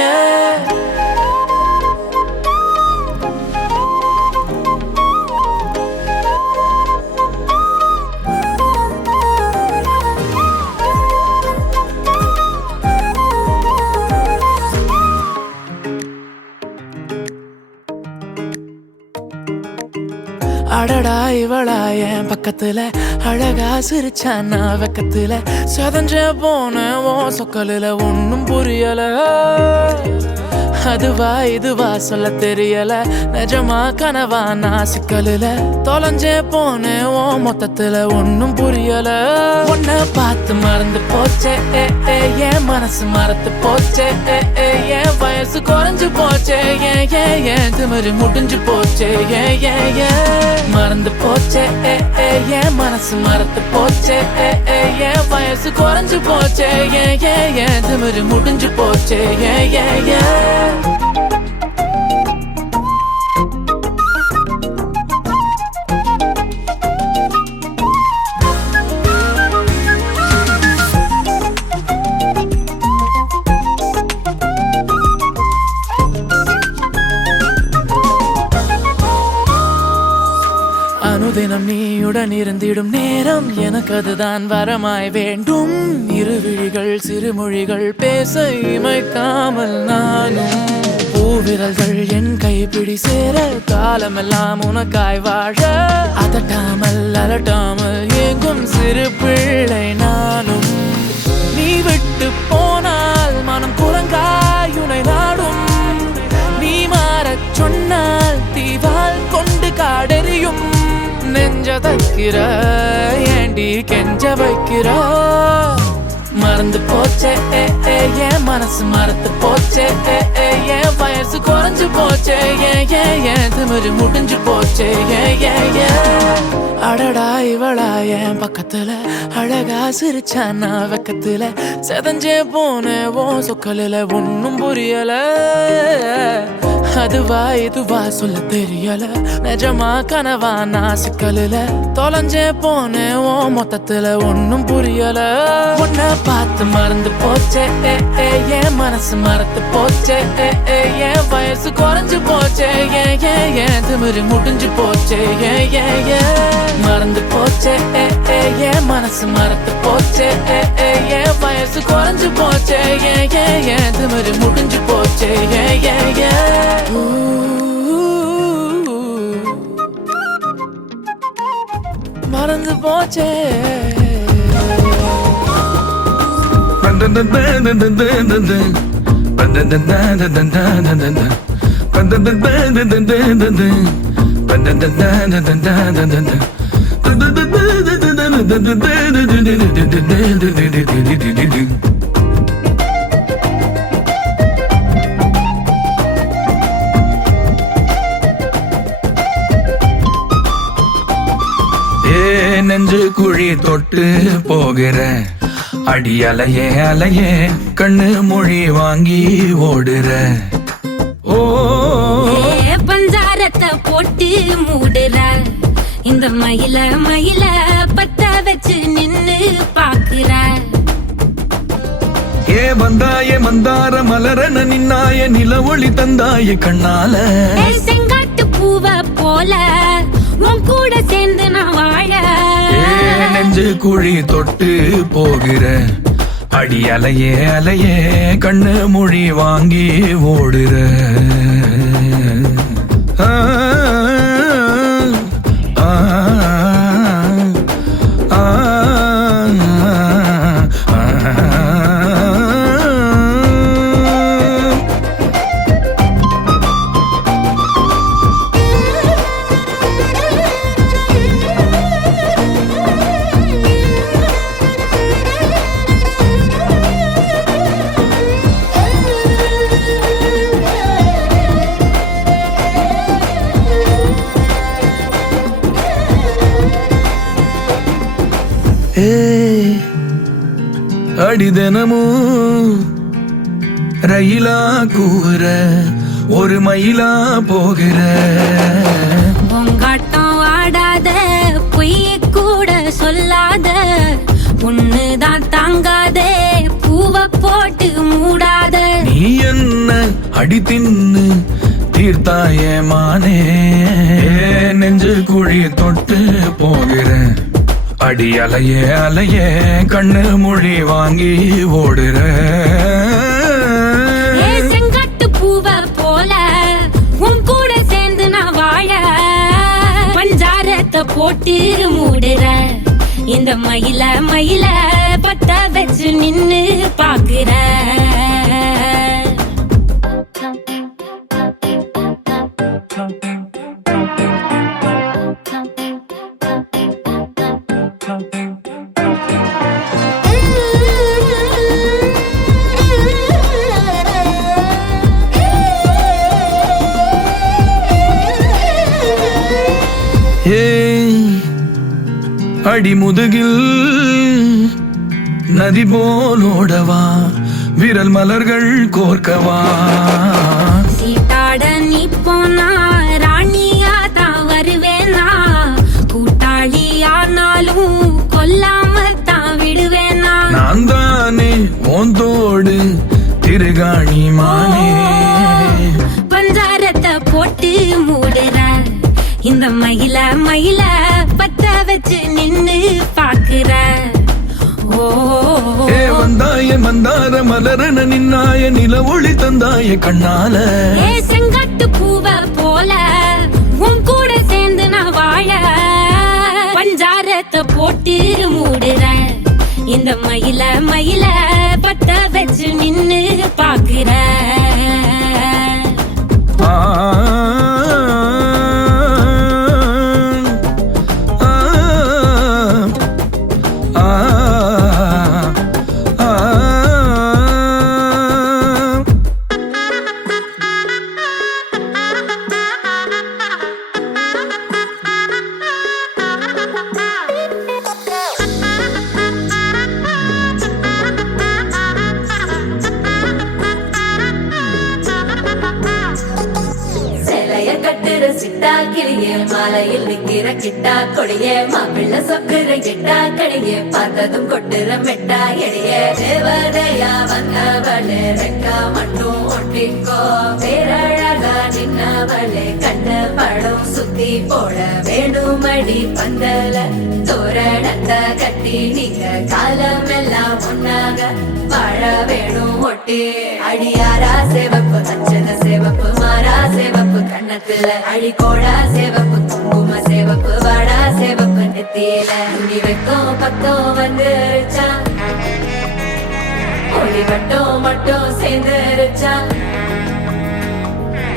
அடடா இவளா என் பக்கத்துல அழகா சிரிச்சானா வெக்கத்துல சதஞ்ச போன ஓ சொக்கலில ஒன்னும் புரியல அதுவா இதுவா சொல்ல தெரியல நிஜமா கனவா நான் சிக்கலில தொலைஞ்சே போன ஓ மொத்தத்துல ஒன்னும் புரியல உன்னை பார்த்து மறந்து போச்சே ஏன் மனசு மறந்து போச்சே ஏன் வயசு குறைஞ்சு போச்சே ஏன் திமிரு முடிஞ்சு போச்சே ஏன் மறந்து போச்சே ஏன் மனசு மறந்து போச்சே ஏன் வயசு குறைஞ்சு போச்சே ஏன் திமிரு முடிஞ்சு போச்சே ஏன் அனுதினம் நீயுடன் இருந்திடும் நேரம் எனக்கு அதுதான் வரமாய் வேண்டும் இருவிழிகள் சிறுமொழிகள் பேச இமைக்காமல் நானும் பூவிரல்கள் என் கைப்பிடி சேர காலமெல்லாம் உனக்காய் வாழ அதட்டாமல் அலட்டாமல் ஏங்கும் சிறு பிள்ளை நானும் நீ விட்டு போனால் மனம் குரங்காயுனை நாடும் நீ மாறச் சொன்னால் தீவால் கொண்டு காடெறியும் நெஞ்ச தைக்கிற ஏண்டி கெஞ்ச வைக்கிற மறந்து போச்சே ஏன் மனசு மறந்து போச்சே ஏன் வயசு குறைஞ்சு போச்சே ஏன் திமிரு முடிஞ்சு போச்சே அடடா இவளா என் பக்கத்துல அழகா சிரிச்சானா வெக்கத்துல செதஞ்சே போன ஓ சொக்கலில ஒன்னும் புரியல அதுவா இதுவா சொல்ல தெரியல நிஜமா கனவா நான் சிக்கலில தொலைஞ்சே போன ஓ மொத்தத்துல ஒன்னும் புரியல உன்னை பார்த்து மறந்து போச்சே ஏன் மனசு மறந்து போச்சே ஏன் வயசு குறைஞ்சு போச்சே ஏன் திமிரு முடிஞ்சு போச்சே மறந்து போச்சே ஏன் மனசு மறந்து போச்சே ஏன் வயசு குறைஞ்சு போச்சே ஏன் திமிரு முடிஞ்சு போச்சே மறந்து போச்சே நெஞ்சு குழி தொட்டு போகிற அடி அலையே அலையே கண்ணு மொழி வாங்கி ஓடுற ஓ பஞ்சாரத்தை போட்டு மூடுற இந்த மயில மயில பத்த வச்சு வந்தாயே மந்தார மலரன நின்னாய நில ஒளி தந்தாய கண்ணால செங்காட்டு பூவ போல உன் கூட சேர்ந்து நான் வாழ நெஞ்சு குழி தொட்டு போகிற அடி அலையே அலையே கண்ணு மொழி வாங்கி ஓடுற அடி தினமும் ரயிலா கூற ஒரு மயிலா போகிற பொங்காட்டம் ஆடாத பொய் கூட சொல்லாத பொண்ணுதான் தாங்காதே பூவ போட்டு மூடாத நீ என்ன அடி தின்னு தீர்த்தாய மானே நெஞ்சு குழி தொட்டு போகிற அடி அலையே அலையே கண்ணு மொழி வாங்கி ஓடுற செங்காட்டு பூவ போல உன் கூட சேர்ந்து நான் வாழ பஞ்சாரத்தை போட்டு மூடுற இந்த மயில மயில பத்த வச்சு நின்னு பாக்குற அடி முதுகில் நதி போலோடவா விரல் மலர்கள் கோர்க்கவா சீட்டாட நீ போனா ராணியா தான் வருவேனா கூட்டாளியானாலும் கொல்லாம தான் விடுவேனா நான் தானே ஓந்தோடு திருகாணி மானே பஞ்சாரத்தை போட்டு மூடுற இந்த மயில மயில பத்த வச்சு நின்னு பாக்குற வந்தாய மந்தார மலரன நின்னாய நில ஒளி தந்தாய கண்ணால செங்காட்டு பூவ போல உன் கூட சேர்ந்து நான் வாழ பஞ்சாரத்தை போட்டு மூடுற இந்த மயில மயில பத்த வச்சு நின்னு பாக்குற மாலையில் நிக்கிற கிட்டா கொடிய மாப்பிள்ள சொக்குற கிட்டா கடிய பார்த்ததும் கொட்டுற மெட்டா எடிய தேவதையா வந்தவளே ரெக்கா மட்டும் ஒட்டிக்கோ பேரழகா நின்னவளே கண்ணு படம் சுத்தி போட வேணுமடி பந்தல தோரணத்தை கட்டி நீங்க காலமெல்லாம் ஒன்னாக வாழ வேணும் ஒட்டி அடியாரா சேவப்பு அச்சத சேவப்பு மாறா சேவப்பு கண்ணத்துல அடிக்கோடா சேவப்பு குங்கும சேவப்பு வாடா சேவப்பு நெத்தியில துணி வைக்கும் பக்கம் வந்துருச்சா ஒளி மட்டும் சேர்ந்துருச்சா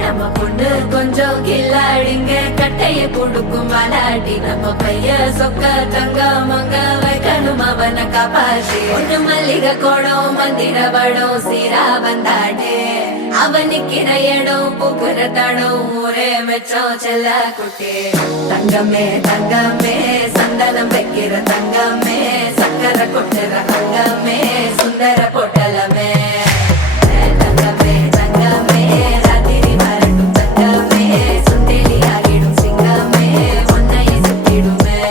நம்ம பொண்ணு கொஞ்சம் கில்லாடிங்க கட்டைய கொடுக்கும் வாலாட்டி நம்ம பைய சொக்க தங்க மங்க வைக்கணும் அவனை காப்பாத்தி ஒண்ணு மல்லிகை கோடம் மந்திர படம் சீரா வந்தாடே அவன் நிக்கிற இடம் பூக்குற தடம் ஊரே மெச்சம் செல்ல குட்டி தங்கமே தங்கமே சந்தனம் வைக்கிற தங்கமே சக்கரை கொட்டுற தங்கமே சுந்தர பொட்டலமே தங்கமே தங்கமே ராத்திரி வரட்டும் தங்கமே சுண்டெலி ஆகிடும் சிங்கமே ஒன்னை சுத்திடுமே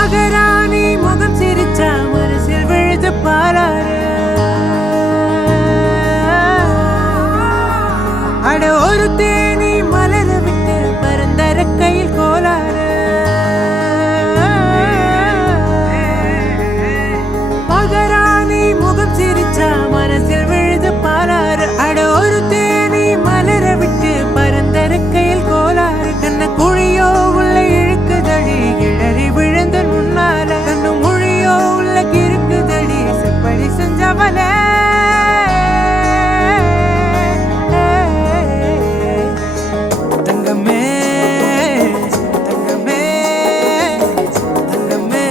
மகராணி முகம் சிரிச்சா மனசில் விழுது பாராரு அட ஒரு தேனி மலர விட்டு பரந்தர கையில் கோலாறு மகராணி முகம் சிரிச்சா மனசில் விழுது பாராரு அட ஒரு தேனி மலர விட்டு பரந்தர கையில் கோலாறு கண்ண குழியோ உள்ள இழுக்குதடி கிளறி விழுந்த முன்னால கண்ணு மொழியோ உள்ள கிறுக்குதடி செப்படி செஞ்சவள தங்கமே தங்கமே தங்கமே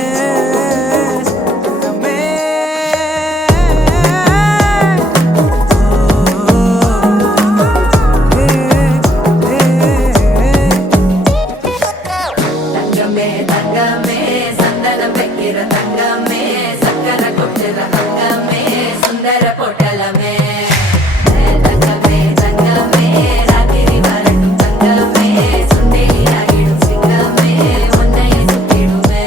தங்கமே தங்கமே தங்கமே சந்தனம் வைக்கிற தங்கமே சக்கரை கொட்டுற தங்கமே சுந்தர பொட்டலமே தங்கமே தங்கமே ராத்திரி வரட்டும் தங்கமே சுண்டேலி ஆகிடும் சிங்கமே ஒன்னைய சுத்திடுமே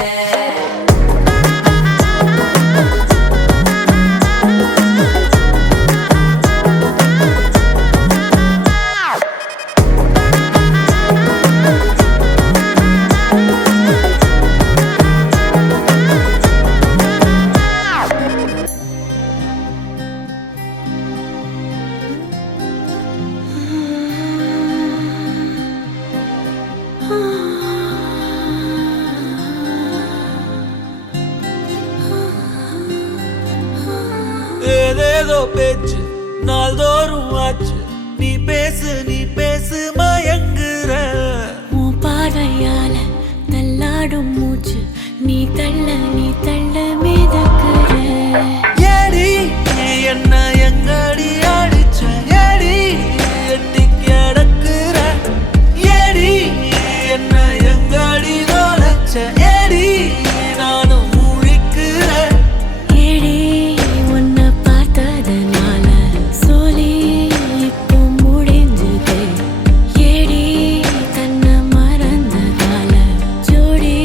ஏதேதோ பேச்சு நாள்தோறும் ஆச்சு நீ பேசு மயங்குற உன் பார்வையால தள்ளாடும் மூச்சு நீ தள்ள மிதக்குற ஏடி என்ன எங்கடி அடிச்ச ஏடி எட்டி கிடக்குற ஏடி என்ன எங்கடி தொலைச்ச ஏடி நானும் முழிக்கிறேன் ஏடி உன்னை பார்த்ததனால சோலி இப்போ முடிஞ்சது ஏடி தன்னை மறந்ததால ஜோடி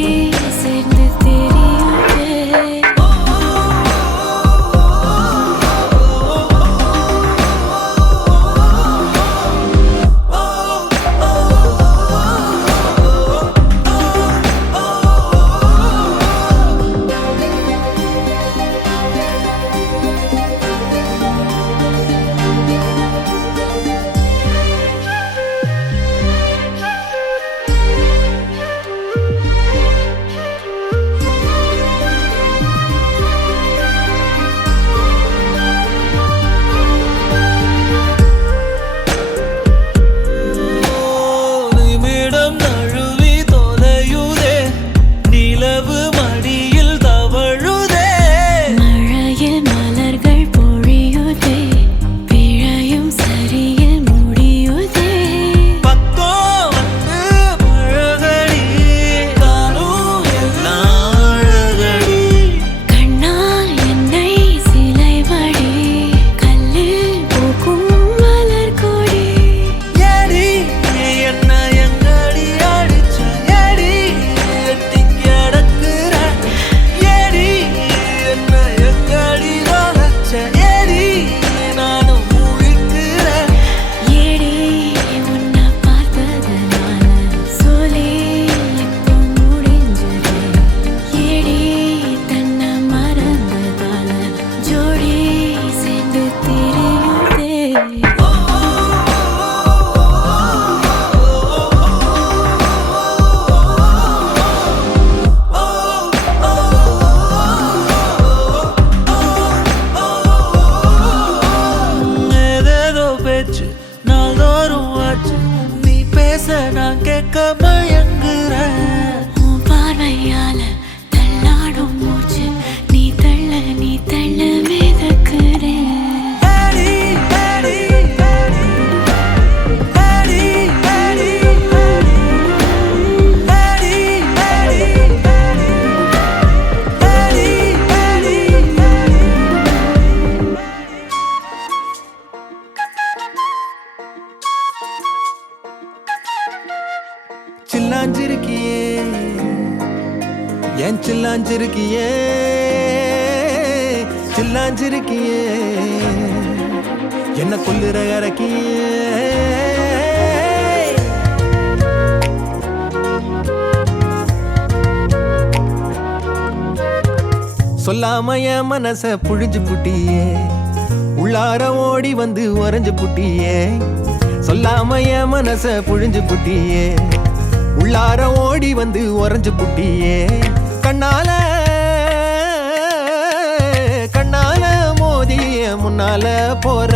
சேர்ந்து தெரியுது நிமிடம் நழுவி தொலையுதே நிலவு மடியில் தவழுதே மழையில் மலர்கள் பொழியுதே பிழையும் சரியில் முடியுதே பக்கம் வந்து பழகடி தானும் எல்லாம் அழகடி கண்ணால் என்னை சிலைவடி கல்லில் பூக்கும் மலர் கொடி ஏடி என்ன எங்கடி அடிச்ச ஏடி எட்டி கிடக்குற ஏன் சில்லாஞ்சிருக்கியே சில்லாஞ்சிருக்கியே என்ன கொல்லுற இறக்கியே சொல்லாம என் மனச புழிஞ்சு புட்டியே உள்ளார ஓடி வந்து உறைஞ்சு புட்டியே சொல்லாம என் மனச புழிஞ்சு புட்டியே உள்ளார ஓடி வந்து உறைஞ்சு புட்டியே கண்ணால கண்ணால மோதிய முன்னால போற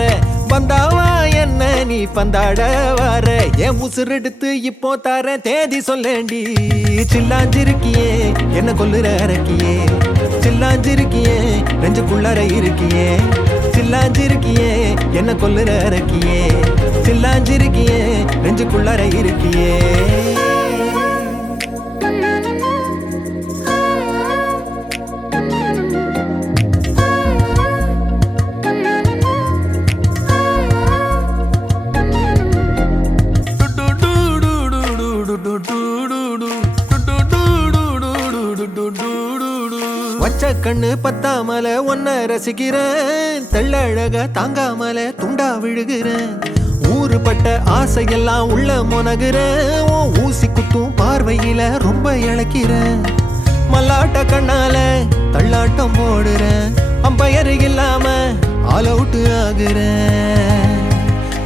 வந்தாவா என்ன நீ பந்தாட வர என் உசுரெடுத்து இப்போ தர தேதி சொல்லேண்டி சில்லாஞ்சிருக்கியே என்ன கொல்லுற இறக்கியே சில்லாஞ்சிருக்கியே நெஞ்சுக்குள்ளற இருக்கியே சில்லாஞ்சிருக்கியே என்ன கொல்லுற இறக்கியே சில்லாஞ்சிருக்கியே நெஞ்சுக்குள்ளற இருக்கியே வச்ச கண்ணு பத்தாமல ஒன்ன ரசிக்கிறேன் தெள்ளழக தாங்காமல துண்டா விழுகிறேன் ஊறுபட்ட ஆசையெல்லாம் உள்ள முனகுறேன் ஊசி குத்தும் பார்வையில ரொம்ப இழக்கிறேன் மல்லாட்ட கண்ணால தள்ளாட்டம் போடுறேன் அம்பயரு இல்லாம ஆல் அவுட் ஆகுறேன்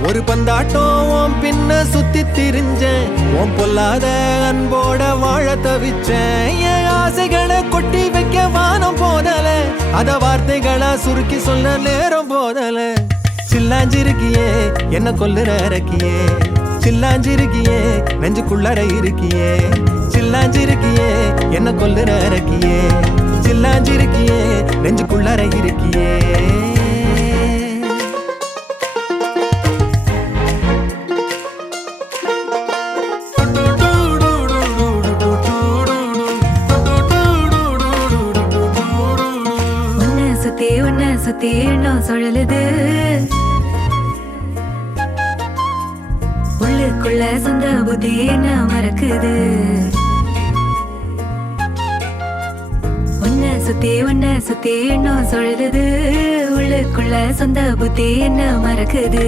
ஒரு பந்தாட்டம் பின்ன சுத்தி திரிஞ்சேன் உன் பொல்லாத அன்போட வாழ தவிச்சேன் என் ஆசைகளை கொட்டி வைக்க வானம் போதல அத வார்த்தைகளா சுருக்கி சொல்ல நேரம் போதல சில்லாஞ்சிருக்கியே என்ன கொல்லுற இறக்கியே சில்லாஞ்சிருக்கியே நெஞ்சுக்குள்ளற இருக்கியே சில்லாஞ்சிருக்கியே என்ன கொல்லுற இறக்கியே சில்லாஞ்சிருக்கியே நெஞ்சுக்குள்ளற இருக்கியே சுத்தி எண்ணம் சுழலுது உள்ளுக்குள்ள சொந்த புத்தி என்ன மறக்குது உன்னை சுத்தி எண்ணம் சுழலுது உள்ளுக்குள்ள சொந்த புத்தி என்ன மறக்குது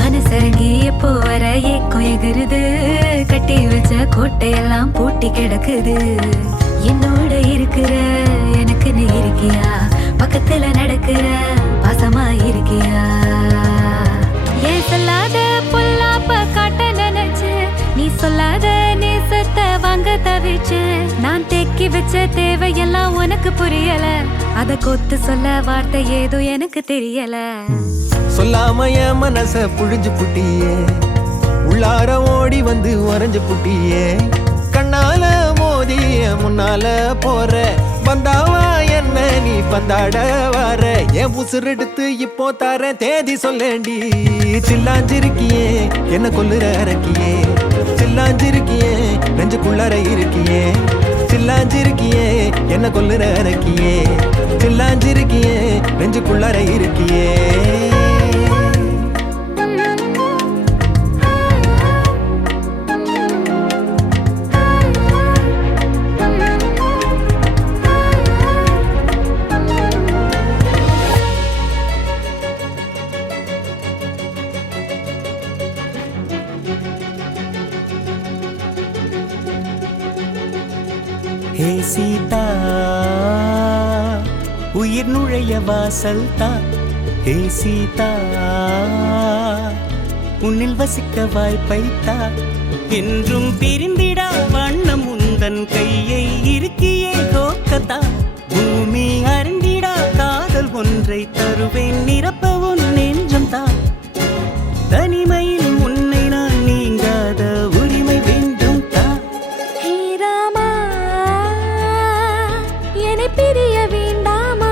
மனசரங்கி எப்போ வர ஏக்கம் எகுருது கட்டி வச்ச கோட்டையெல்லாம் பூட்டி கிடக்குது என்னோட இருக்கிற எனக்குன்னு இருக்கியா பக்கத்துல நடக்கிற பாசமா இருக்கியா ஏன் சொல்லாத பொல்லாப்ப காட்ட நினைச்சு நீ சொல்லாத நேசத்தை வாங்க தவிச்சு நான் தேக்கி வச்ச தேவையெல்லாம் உனக்கு புரியல அத கொத்து சொல்ல வார்த்தை ஏதோ எனக்கு தெரியல சொல்லாம என் மனச புழிஞ்சு புட்டியே உள்ளார ஓடி வந்து உறைஞ்சு புட்டியே கண்ணால மோதிய முன்னால போற வந்தாவா என்ன நீ பந்தாட வர என் உசுரெடுத்து இப்போ தர தேதி சொல்லேண்டி சில்லாஞ்சிருக்கியே என்ன கொல்லுற இறக்கியே சில்லாஞ்சிருக்கியே நெஞ்சுக்குள்ளற இருக்கியே சில்லாஞ்சிருக்கியே என்ன கொல்லுற இறக்கியே சில்லாஞ்சிருக்கியே நெஞ்சுக்குள்ளற இருக்கியே ஹே சீதா உயிர் நுழைய வாசல் தா ஹே சீதா உன்னில் வசிக்க வாய்ப்பை தா என்றும் பிரிந்திடா வண்ணம் உந்தன் கையை இருக்கியே கோக்கத்தா பூமி அறிந்திடா காதல் ஒன்றை தருவேன் நிரப்ப உன் நெஞ்சம் தா தனிமையில் உன்னை நான் நீங்காத உரிமை வேண்டும் தா பிரிய வேண்டாமா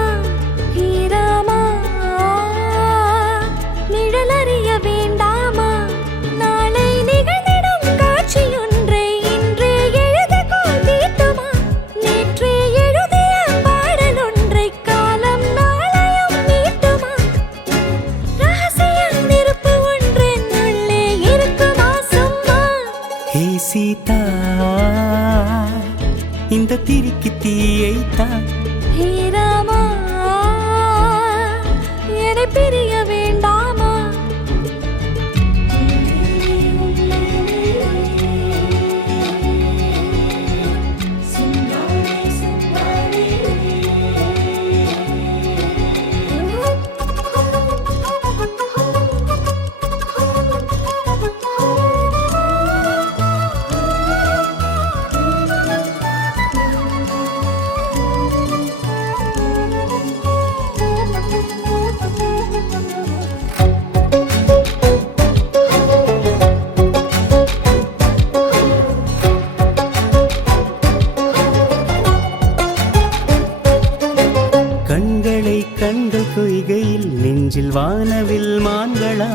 ஹீராமா நிழல் அறிய வேண்டாமா நாளை நிகழ்ந்திடும் காட்சியொன்றை இன்றே எழுத கோல் தீட்டுமா நேற்றே எழுதிய பாடல் ஒன்றை காலம் நாளையும் நீட்டுமா கையைத்தான். ஹே ராமா என்னை பிரிய வேண்டாமா கண்களை கண்கள் கொய்கையில் நெஞ்சில் வானவில் மான்களா,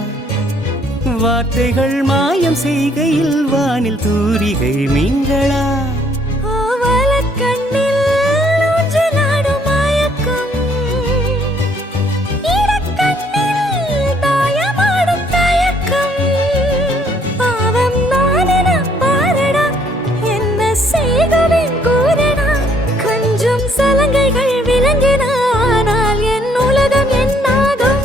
வார்த்தைகள் மாயம் செய்கையில் வானில் தூரிகை மீன்களா. கண்ணில் ஊஞ்சலாடும் மயக்கம், இடக்கண்ணில் தாயமாடும் தயக்கம். பாவம் நானென பாரடா, என்ன செய்கவேன் கூறடா. கொஞ்சம் சலங்கைகள் விளங்கின, ஆனால் என் உலகம் என்னாகும்.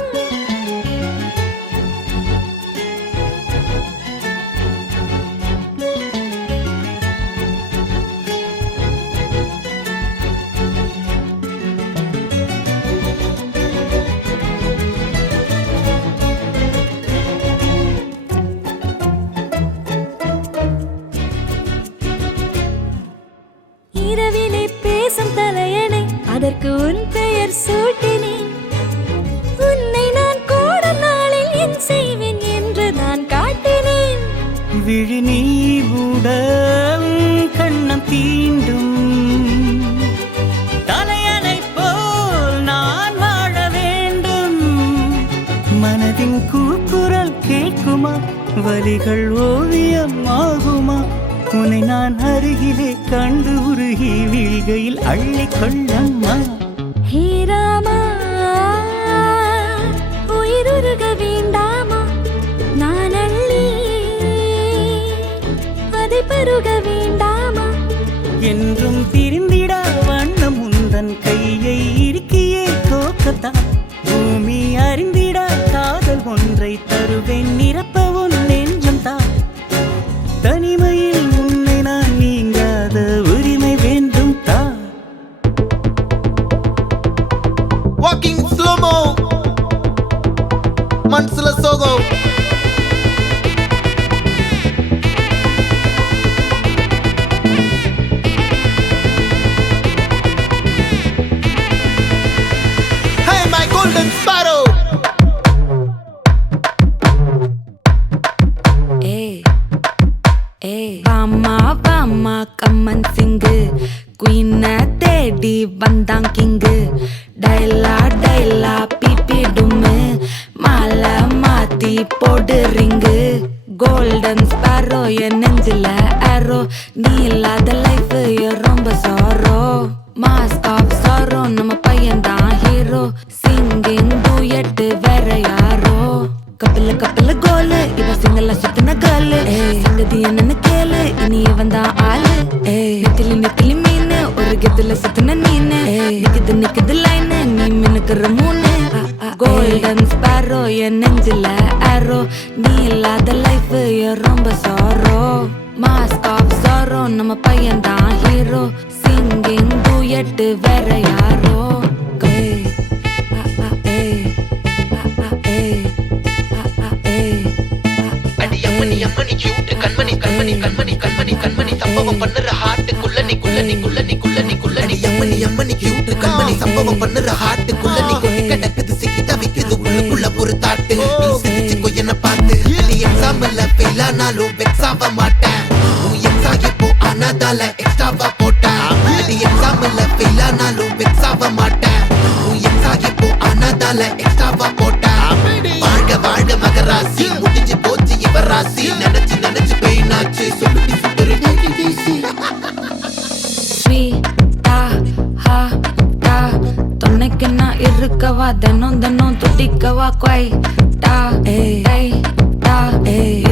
இரவிலே பேசும் தலையணை, அதற்கு உன் பெயர் சூட்டினேன். உன்னை நான் கூட நாளில் என் செய்வேன் என்று நான் காட்டினேன். விழி நீ உடல் கண்ணம் தீண்டும், தலையணை போல் நான் வாழ வேண்டும். மனதின் கூக்குரல் கேட்குமா, வலிகள் ஓவியம் ஆகுமா. உன்னை நான் அருகிலே கண்டு உருகி வீழ்கையில் அள்ளிக்கொள்ளம்மா. ஹே ராமா உயிருருக வேண்டாமா, நான் அள்ளி அதை பருக வேண்டாமா. என்றும் பிரிந்திடா வண்ணம் உந்தன் கையை இறுக்கியே தோக்கத்தான். பூமி அறிந்திடா காதல் ஒன்றை தருவேன், நிரப்ப உன் நெஞ்சம் தான். தனிமையில் உன்னை நான் நீங்காத உரிமை வேண்டும் தா. Walking slow-mo, மனசுல சோகம். Hey my golden sparrow. வாமா வாமா கம்மன் சிங்கு, குயினை தேடி வந்தான் கிங்கு. டைலா டைலா பிபி டும்மு, மாலை மாத்தி போடு ரிங்கு. கோல்டன் ஸ்பாரோ என் நெஞ்சில ஆரோ, நீ இல்லாத லைஃப் ரொம்ப சாரோ. மாஸ்க் ஆஃப் சாரோ நம்ம பையன்தான் ஹீரோ, சிங்கிங் டூயட் வேற யாரோ. கப்பில கப்பில கோலு, இவ சிங்கல்ல சுத்தின கேளு. சங்கதி என்னன்னு கேளு, இனி இவன் தான் ஆளு. நெத்திலி நெத்திலி மீனு, ஒரு கெத்துல சுத்தின நீனு. நிக்குது நிக்குது லைனு, நீ மினுக்குற மூணு. கோல்டன் ஸ்பாரோ என் நெஞ்சில ஆரோ, நீ இல்லாத லைஃப் ரொம்ப சாரோ. மாஸ்க் ஆஃப் சாரோ நம்ம பையன் தான் ஹீரோ, சிங்கிங் டூயட் வேற யாரோ. அம்மணி கியூட் கண்மணி கண்மணி கண்மணி கண்மணி கண்மணி சம்பவம் பண்ணுற ஹார்ட் குள்ளனி குள்ளனி குள்ளனி குள்ளனி குள்ளனி அம்மணி கியூட் கண்மணி சம்பவம் பண்ணுற ஹார்ட் குள்ளனி கொட்டி கிடக்குது சிக்கி தவிக்குது உள்ளுக்குள்ள ஒரு தாட்டு. நீ சிரிச்சுக்கோ என்ன பார்த்து, நீ எக்ஸாம்பிள் ஃபெயில் ஆனாலும் வெக்ஸ் ஆக மாட்டேன். உன் எக்ஸாம் இப்போ ஆனதால எக்ஸ்ட்ராவா போட்டேன். நீ எக்ஸாம்பிள் ஃபெயில் ஆனாலும் வெக்ஸ் ஆக மாட்டேன். உன் எக்ஸாம் இப்போ ஆனதால எக்ஸ்ட்ராவா போட்டேன். வாழ்க வாழ்க மகராசி, முடிஞ்சு போச்சு இவ ராசி. நினைச்சு நினைச்சு பெயினாச்சு, சொல்லுடி சுந்தரி. துணைக்கு நான் இருக்கவா, தினம் தினம் துடிக்கவா. கொய் டா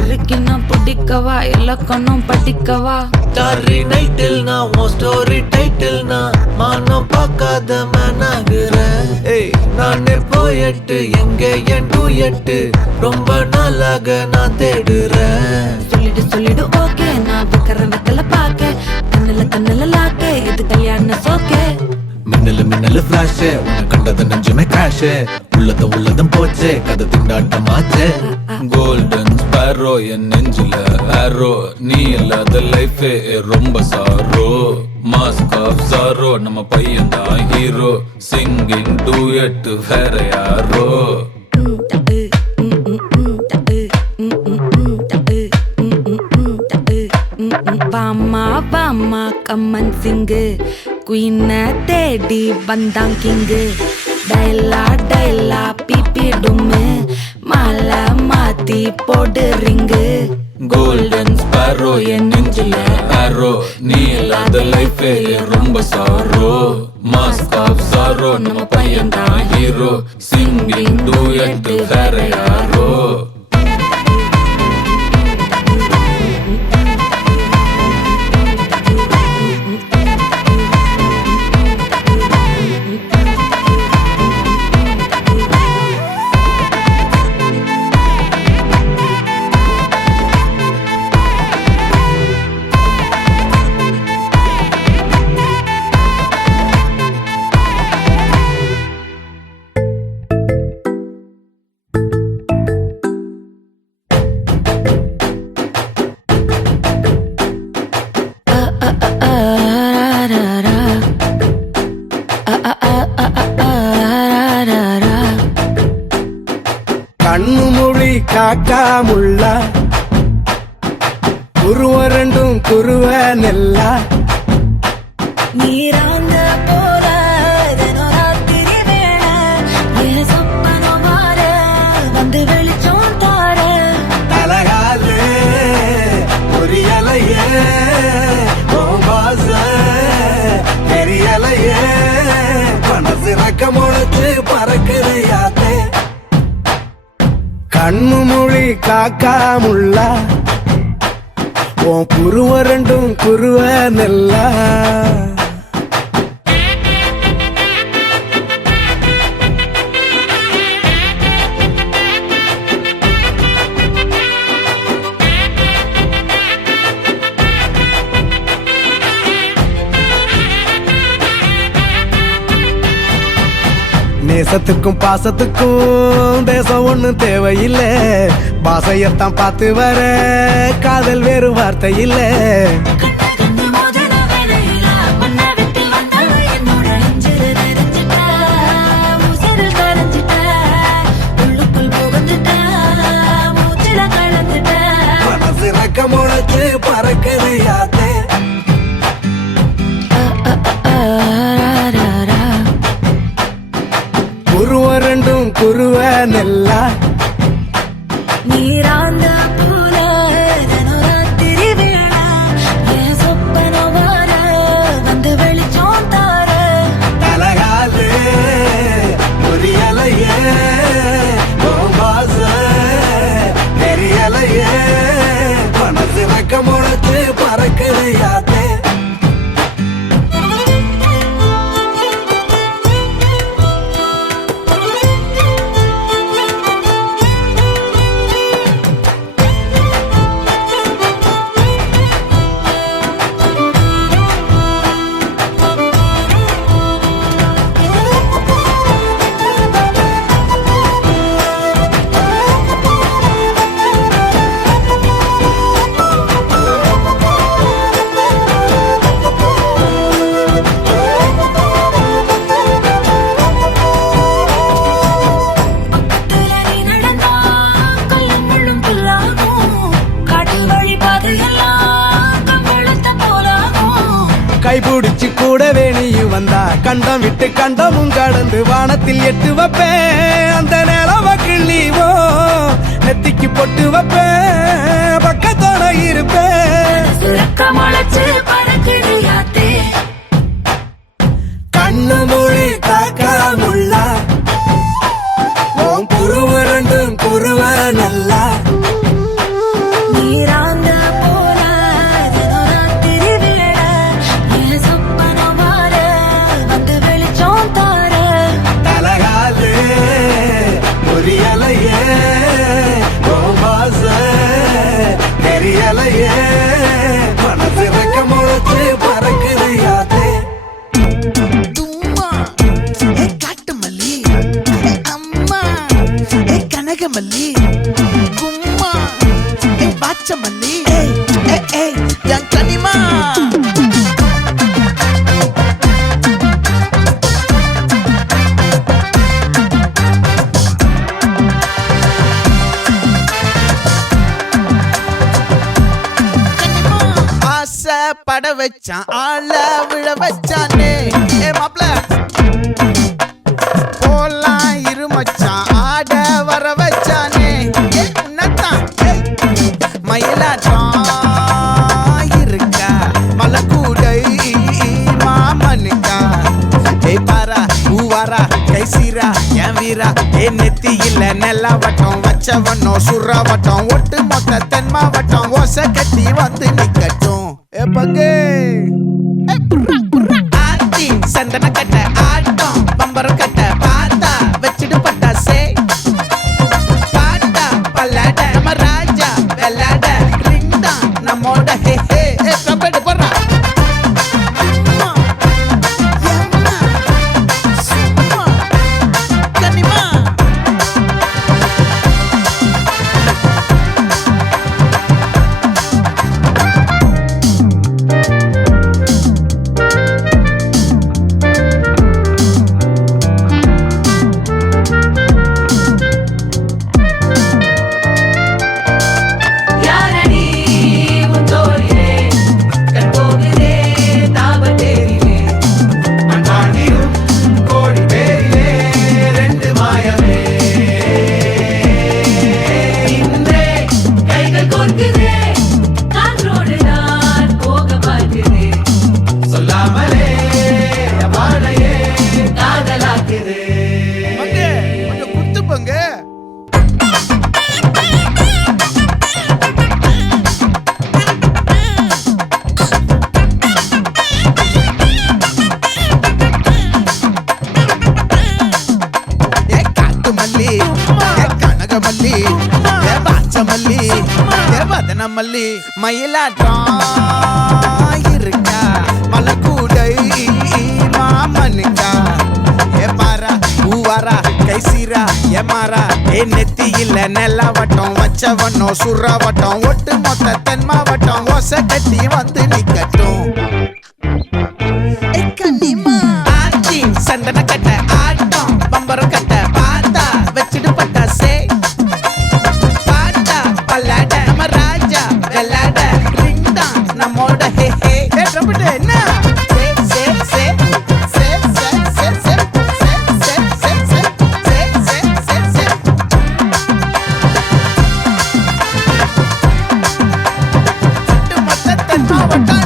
இருக்கி நான் பிடிக்க அடிக்கவா இலக்கணம் படிக்கவா டாரி நைட்டில் நான் உன் ஸ்டோரி டைட்டில் நான் மானம் பார்க்காத மேனாகிறேன். ஏய் நானே போயட்டு எங்கே என் டூயட்டு ரொம்ப நாளாக நான் தேடுறேன். சொல்லிடு ஓகே நான் வைக்கல பாக்க கண்ணுல லாக்கே இது கல்யாண சோக்கே. மின்னலு ஃபிளாஷ் உன்னை கண்டது நெஞ்சுமே கிராஷ் உள்ளதும் போச்சே கதை திண்டாட்டமாச்சே. கோல்டன் ஸ்பேரோ என் நெஞ்சில ஆரோ நீ இல்லாத லைஃபே ரொம்ப சாரோ. மாஸ்க் ஆஃப் சாரோ நம்ம பையன் தான் ஹீரோ சிங்கிங் டூயட் வேற யாரோ. பாமா கம்மன் சிங்கு குயின தேடி வந்தான் கிங்கு. டைலா பிபி டும்மு மாலை மாத்தி போடு ரிங்கு. கோல்டன் ஸ்பேரோ என் நெஞ்சில ஆரோ நீ இல்லாத லைஃபே ரொம்ப சாரோ. மாஸ்க் ஆஃப் சாரோ நம்ம பையன் தான் ஹீரோ சிங்கிங் டூயட் வேற யாரோ. கண்ணு மொழி காக்காமுள்ள குருவ ரெண்டும் குருவ நெல்லா. நீராங்க போல ராத்திரி வேளை என் சொப்பனம் மாற வந்து வெளிச்சம் தார. அழகாலே ஒரு இலையே பாச தெரியலையே மனசு ரக்க முளைச்சு பறக்குது யாத்தே. கண்ணு மொழி காக்காமுள்ள உன் குருவ ரெண்டும் குருவ நெல்லா. நேசத்துக்கும் பாசத்துக்கும் தேசம் ஒண்ணு தேவையில்லை. பாசையத்தான் பார்த்து வர காதல் வேறு வார்த்தை இல்லை. மனசு ரக்க முளைச்சு பறக்குது யாத்தே. குருவ ரெண்டும் குருவ நெல்லா. நீராந்த போல ராத்திரி வேளை என் சொப்பனம் மாற வந்து வெளிச்சம் தார. அழகாலே ஒரு இலையே பாச தெரியலையே மனசு ரக்க முளைச்சு பறக்குது யாத்தே. கைபிடிச்சு கூடவே நீயும் வந்தா கண்டம் விட்டு கண்டமும் கடந்து வானத்தில் எட்டு வைப்பேன். அந்த நிலவ கிள்ளிவோ நெத்திக்கு பொட்டு வைப்பேன். பக்கத்தோட இருப்பேன். கண்ணு மொழி காக்காமுள்ள உன் குருவ ரெண்டும் குருவ நல்லா. நீராந்த மச்சான் ஆள விழ வச்சானே ஏ மாப்ள போலாம் இரு மச்சான் ஆட வர வச்சானே ஏ உன்னதான் மயிலாட்டம் இருக்கா மலக்கூடை மாமனுக்கா ஏ பாரா ஊவாரா கைசீரா என் வீரா ஏ நெத்தி இல்ல நெல்லா வட்டம் வச்சவனோ சுறா வட்டம் ஒட்டு மொத்த தென் மாவட்டம் ஓசை கட்டி வந்து நிக்கட்டும் ஏ பங்கே ஆத்தி சந்தன கட்ட ஆட்டம் பம்பரம் கட்ட பார்த்தா வச்சிடு பட்டாசே பாட்டா பல்லாட நம்ம ராஜா வெள்ளாட ரிங் தான் நம்மோட ஹே ஹே ஏ கபடி போறா யாரடி உன் தோளிலே கண் போகுதே தாபத்தேரிலே அன்பாண்டியும் கோடி பேரிலே ரெண்டு மாயமே இன்றே கைகள் கோர்க்குதே காற்றோடு நான் போக பார்க்குதே சொல்லாமலே வாழையே காதலாக்குதே பங்கே கொஞ்சம் குத்து பங்கே ஏ காட்டு மல்லி ஏ கனக மல்லி ஏ பாச்ச மல்லி ஏ வதன மல்லி மயிலாட்டம் இருக்கா மலக்கூடை மாமனுக்கா ஏ பாரா ஊவாரா கைசீரா ஏ மாறா ஏ நெத்தி இல்ல நெல்லா வட்டம் வச்சவனோ சுறா வட்டம் ஒட்டு மொத்த தென் மாவட்டம் ஓசை கட்டி வந்து நிக்கட்டும் ஆச்சி சந்தன கட்ட ஆட்டம் பம்பரம் கட்ட பார்த்தா வச்சிடு பட்டாசே பாட்டா பல்லாட நம்ம ராஜா வெள்ளாட ரிங் தான் நம்மோட ஹே ஹே ஏ ரம்பிட்டு என்ன சே சே சே சே சே சே சே சே சே சே சே சே சே சுட்டு மொத்த தென் மாவட்டம்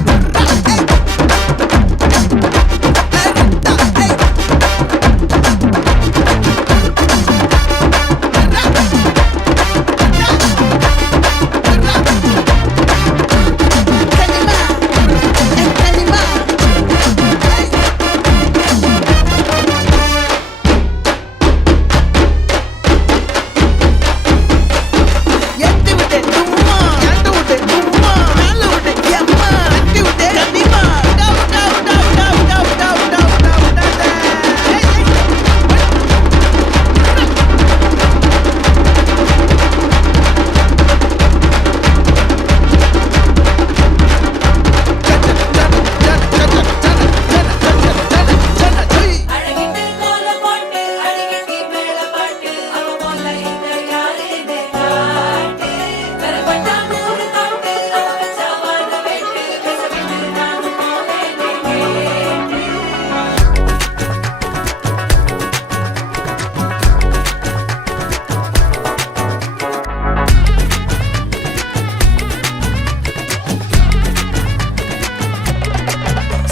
அழகிட்டு கோல போட்டு அடிக்கடி மேல பாட்டு அவ போல இந்த யாருதே காட்டு கரப்பட்டா நூறு காட்டு அவ வச்சவான வெட்டு பேசவிட்டு நானும் போவேனே கேட்டு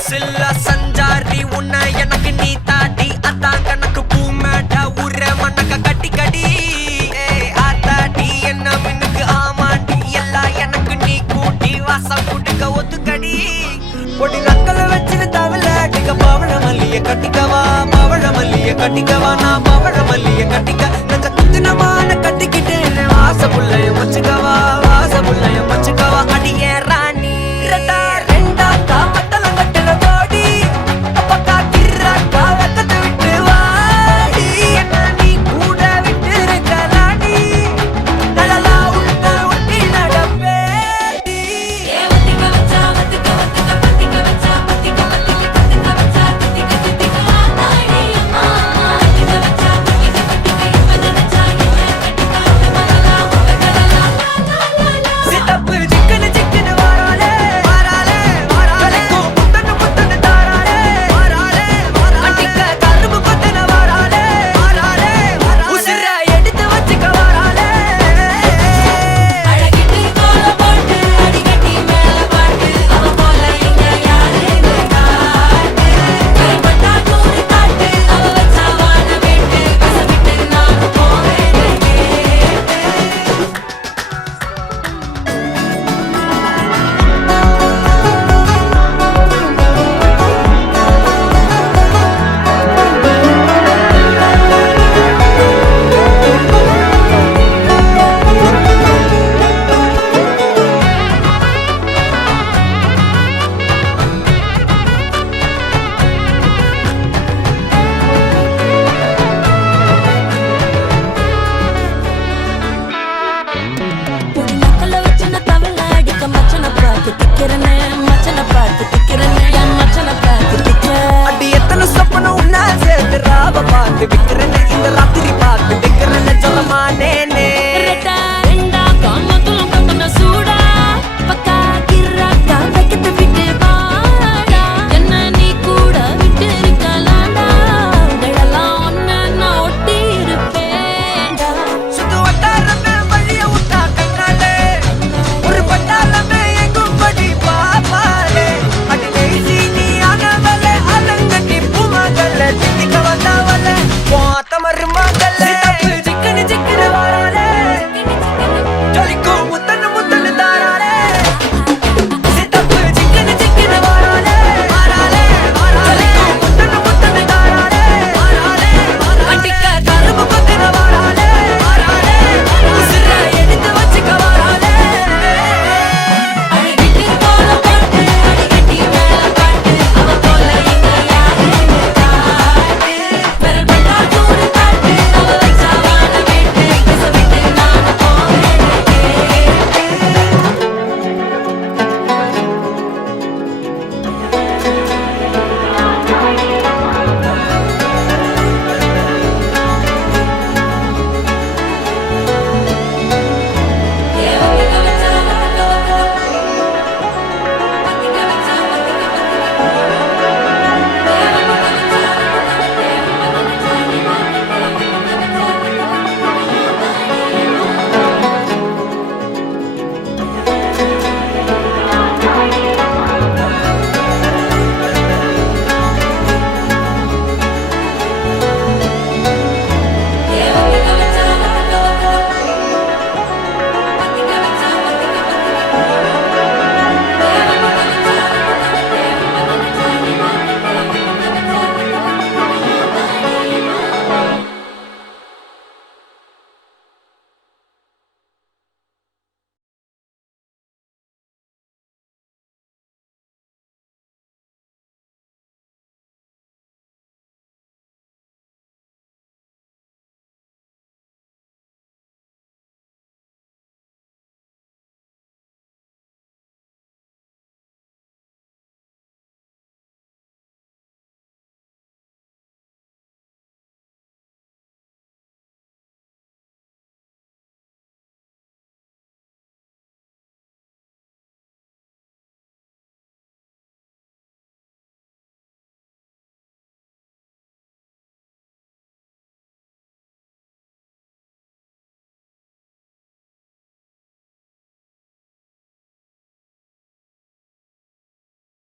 சில்லா சஞ்சாரி உன்னை எனக்கு நீ தாட்டி அதான் கணக்கு பூமேட்ட உர மண்ணக்க கட்டி கடி ஆத்தாட்டி என்ன மின்னுக்கு ஆமாண்டி எல்லாம் எனக்கு நீ கூட்டி வாசம் குடுக்க ஒத்துக்கடி பொடி நக்கல வச்சிரு தவள அடிக்க பவழ மல்லிய கட்டிக்கவா நான் பவழ மல்லிய கட்டிக்க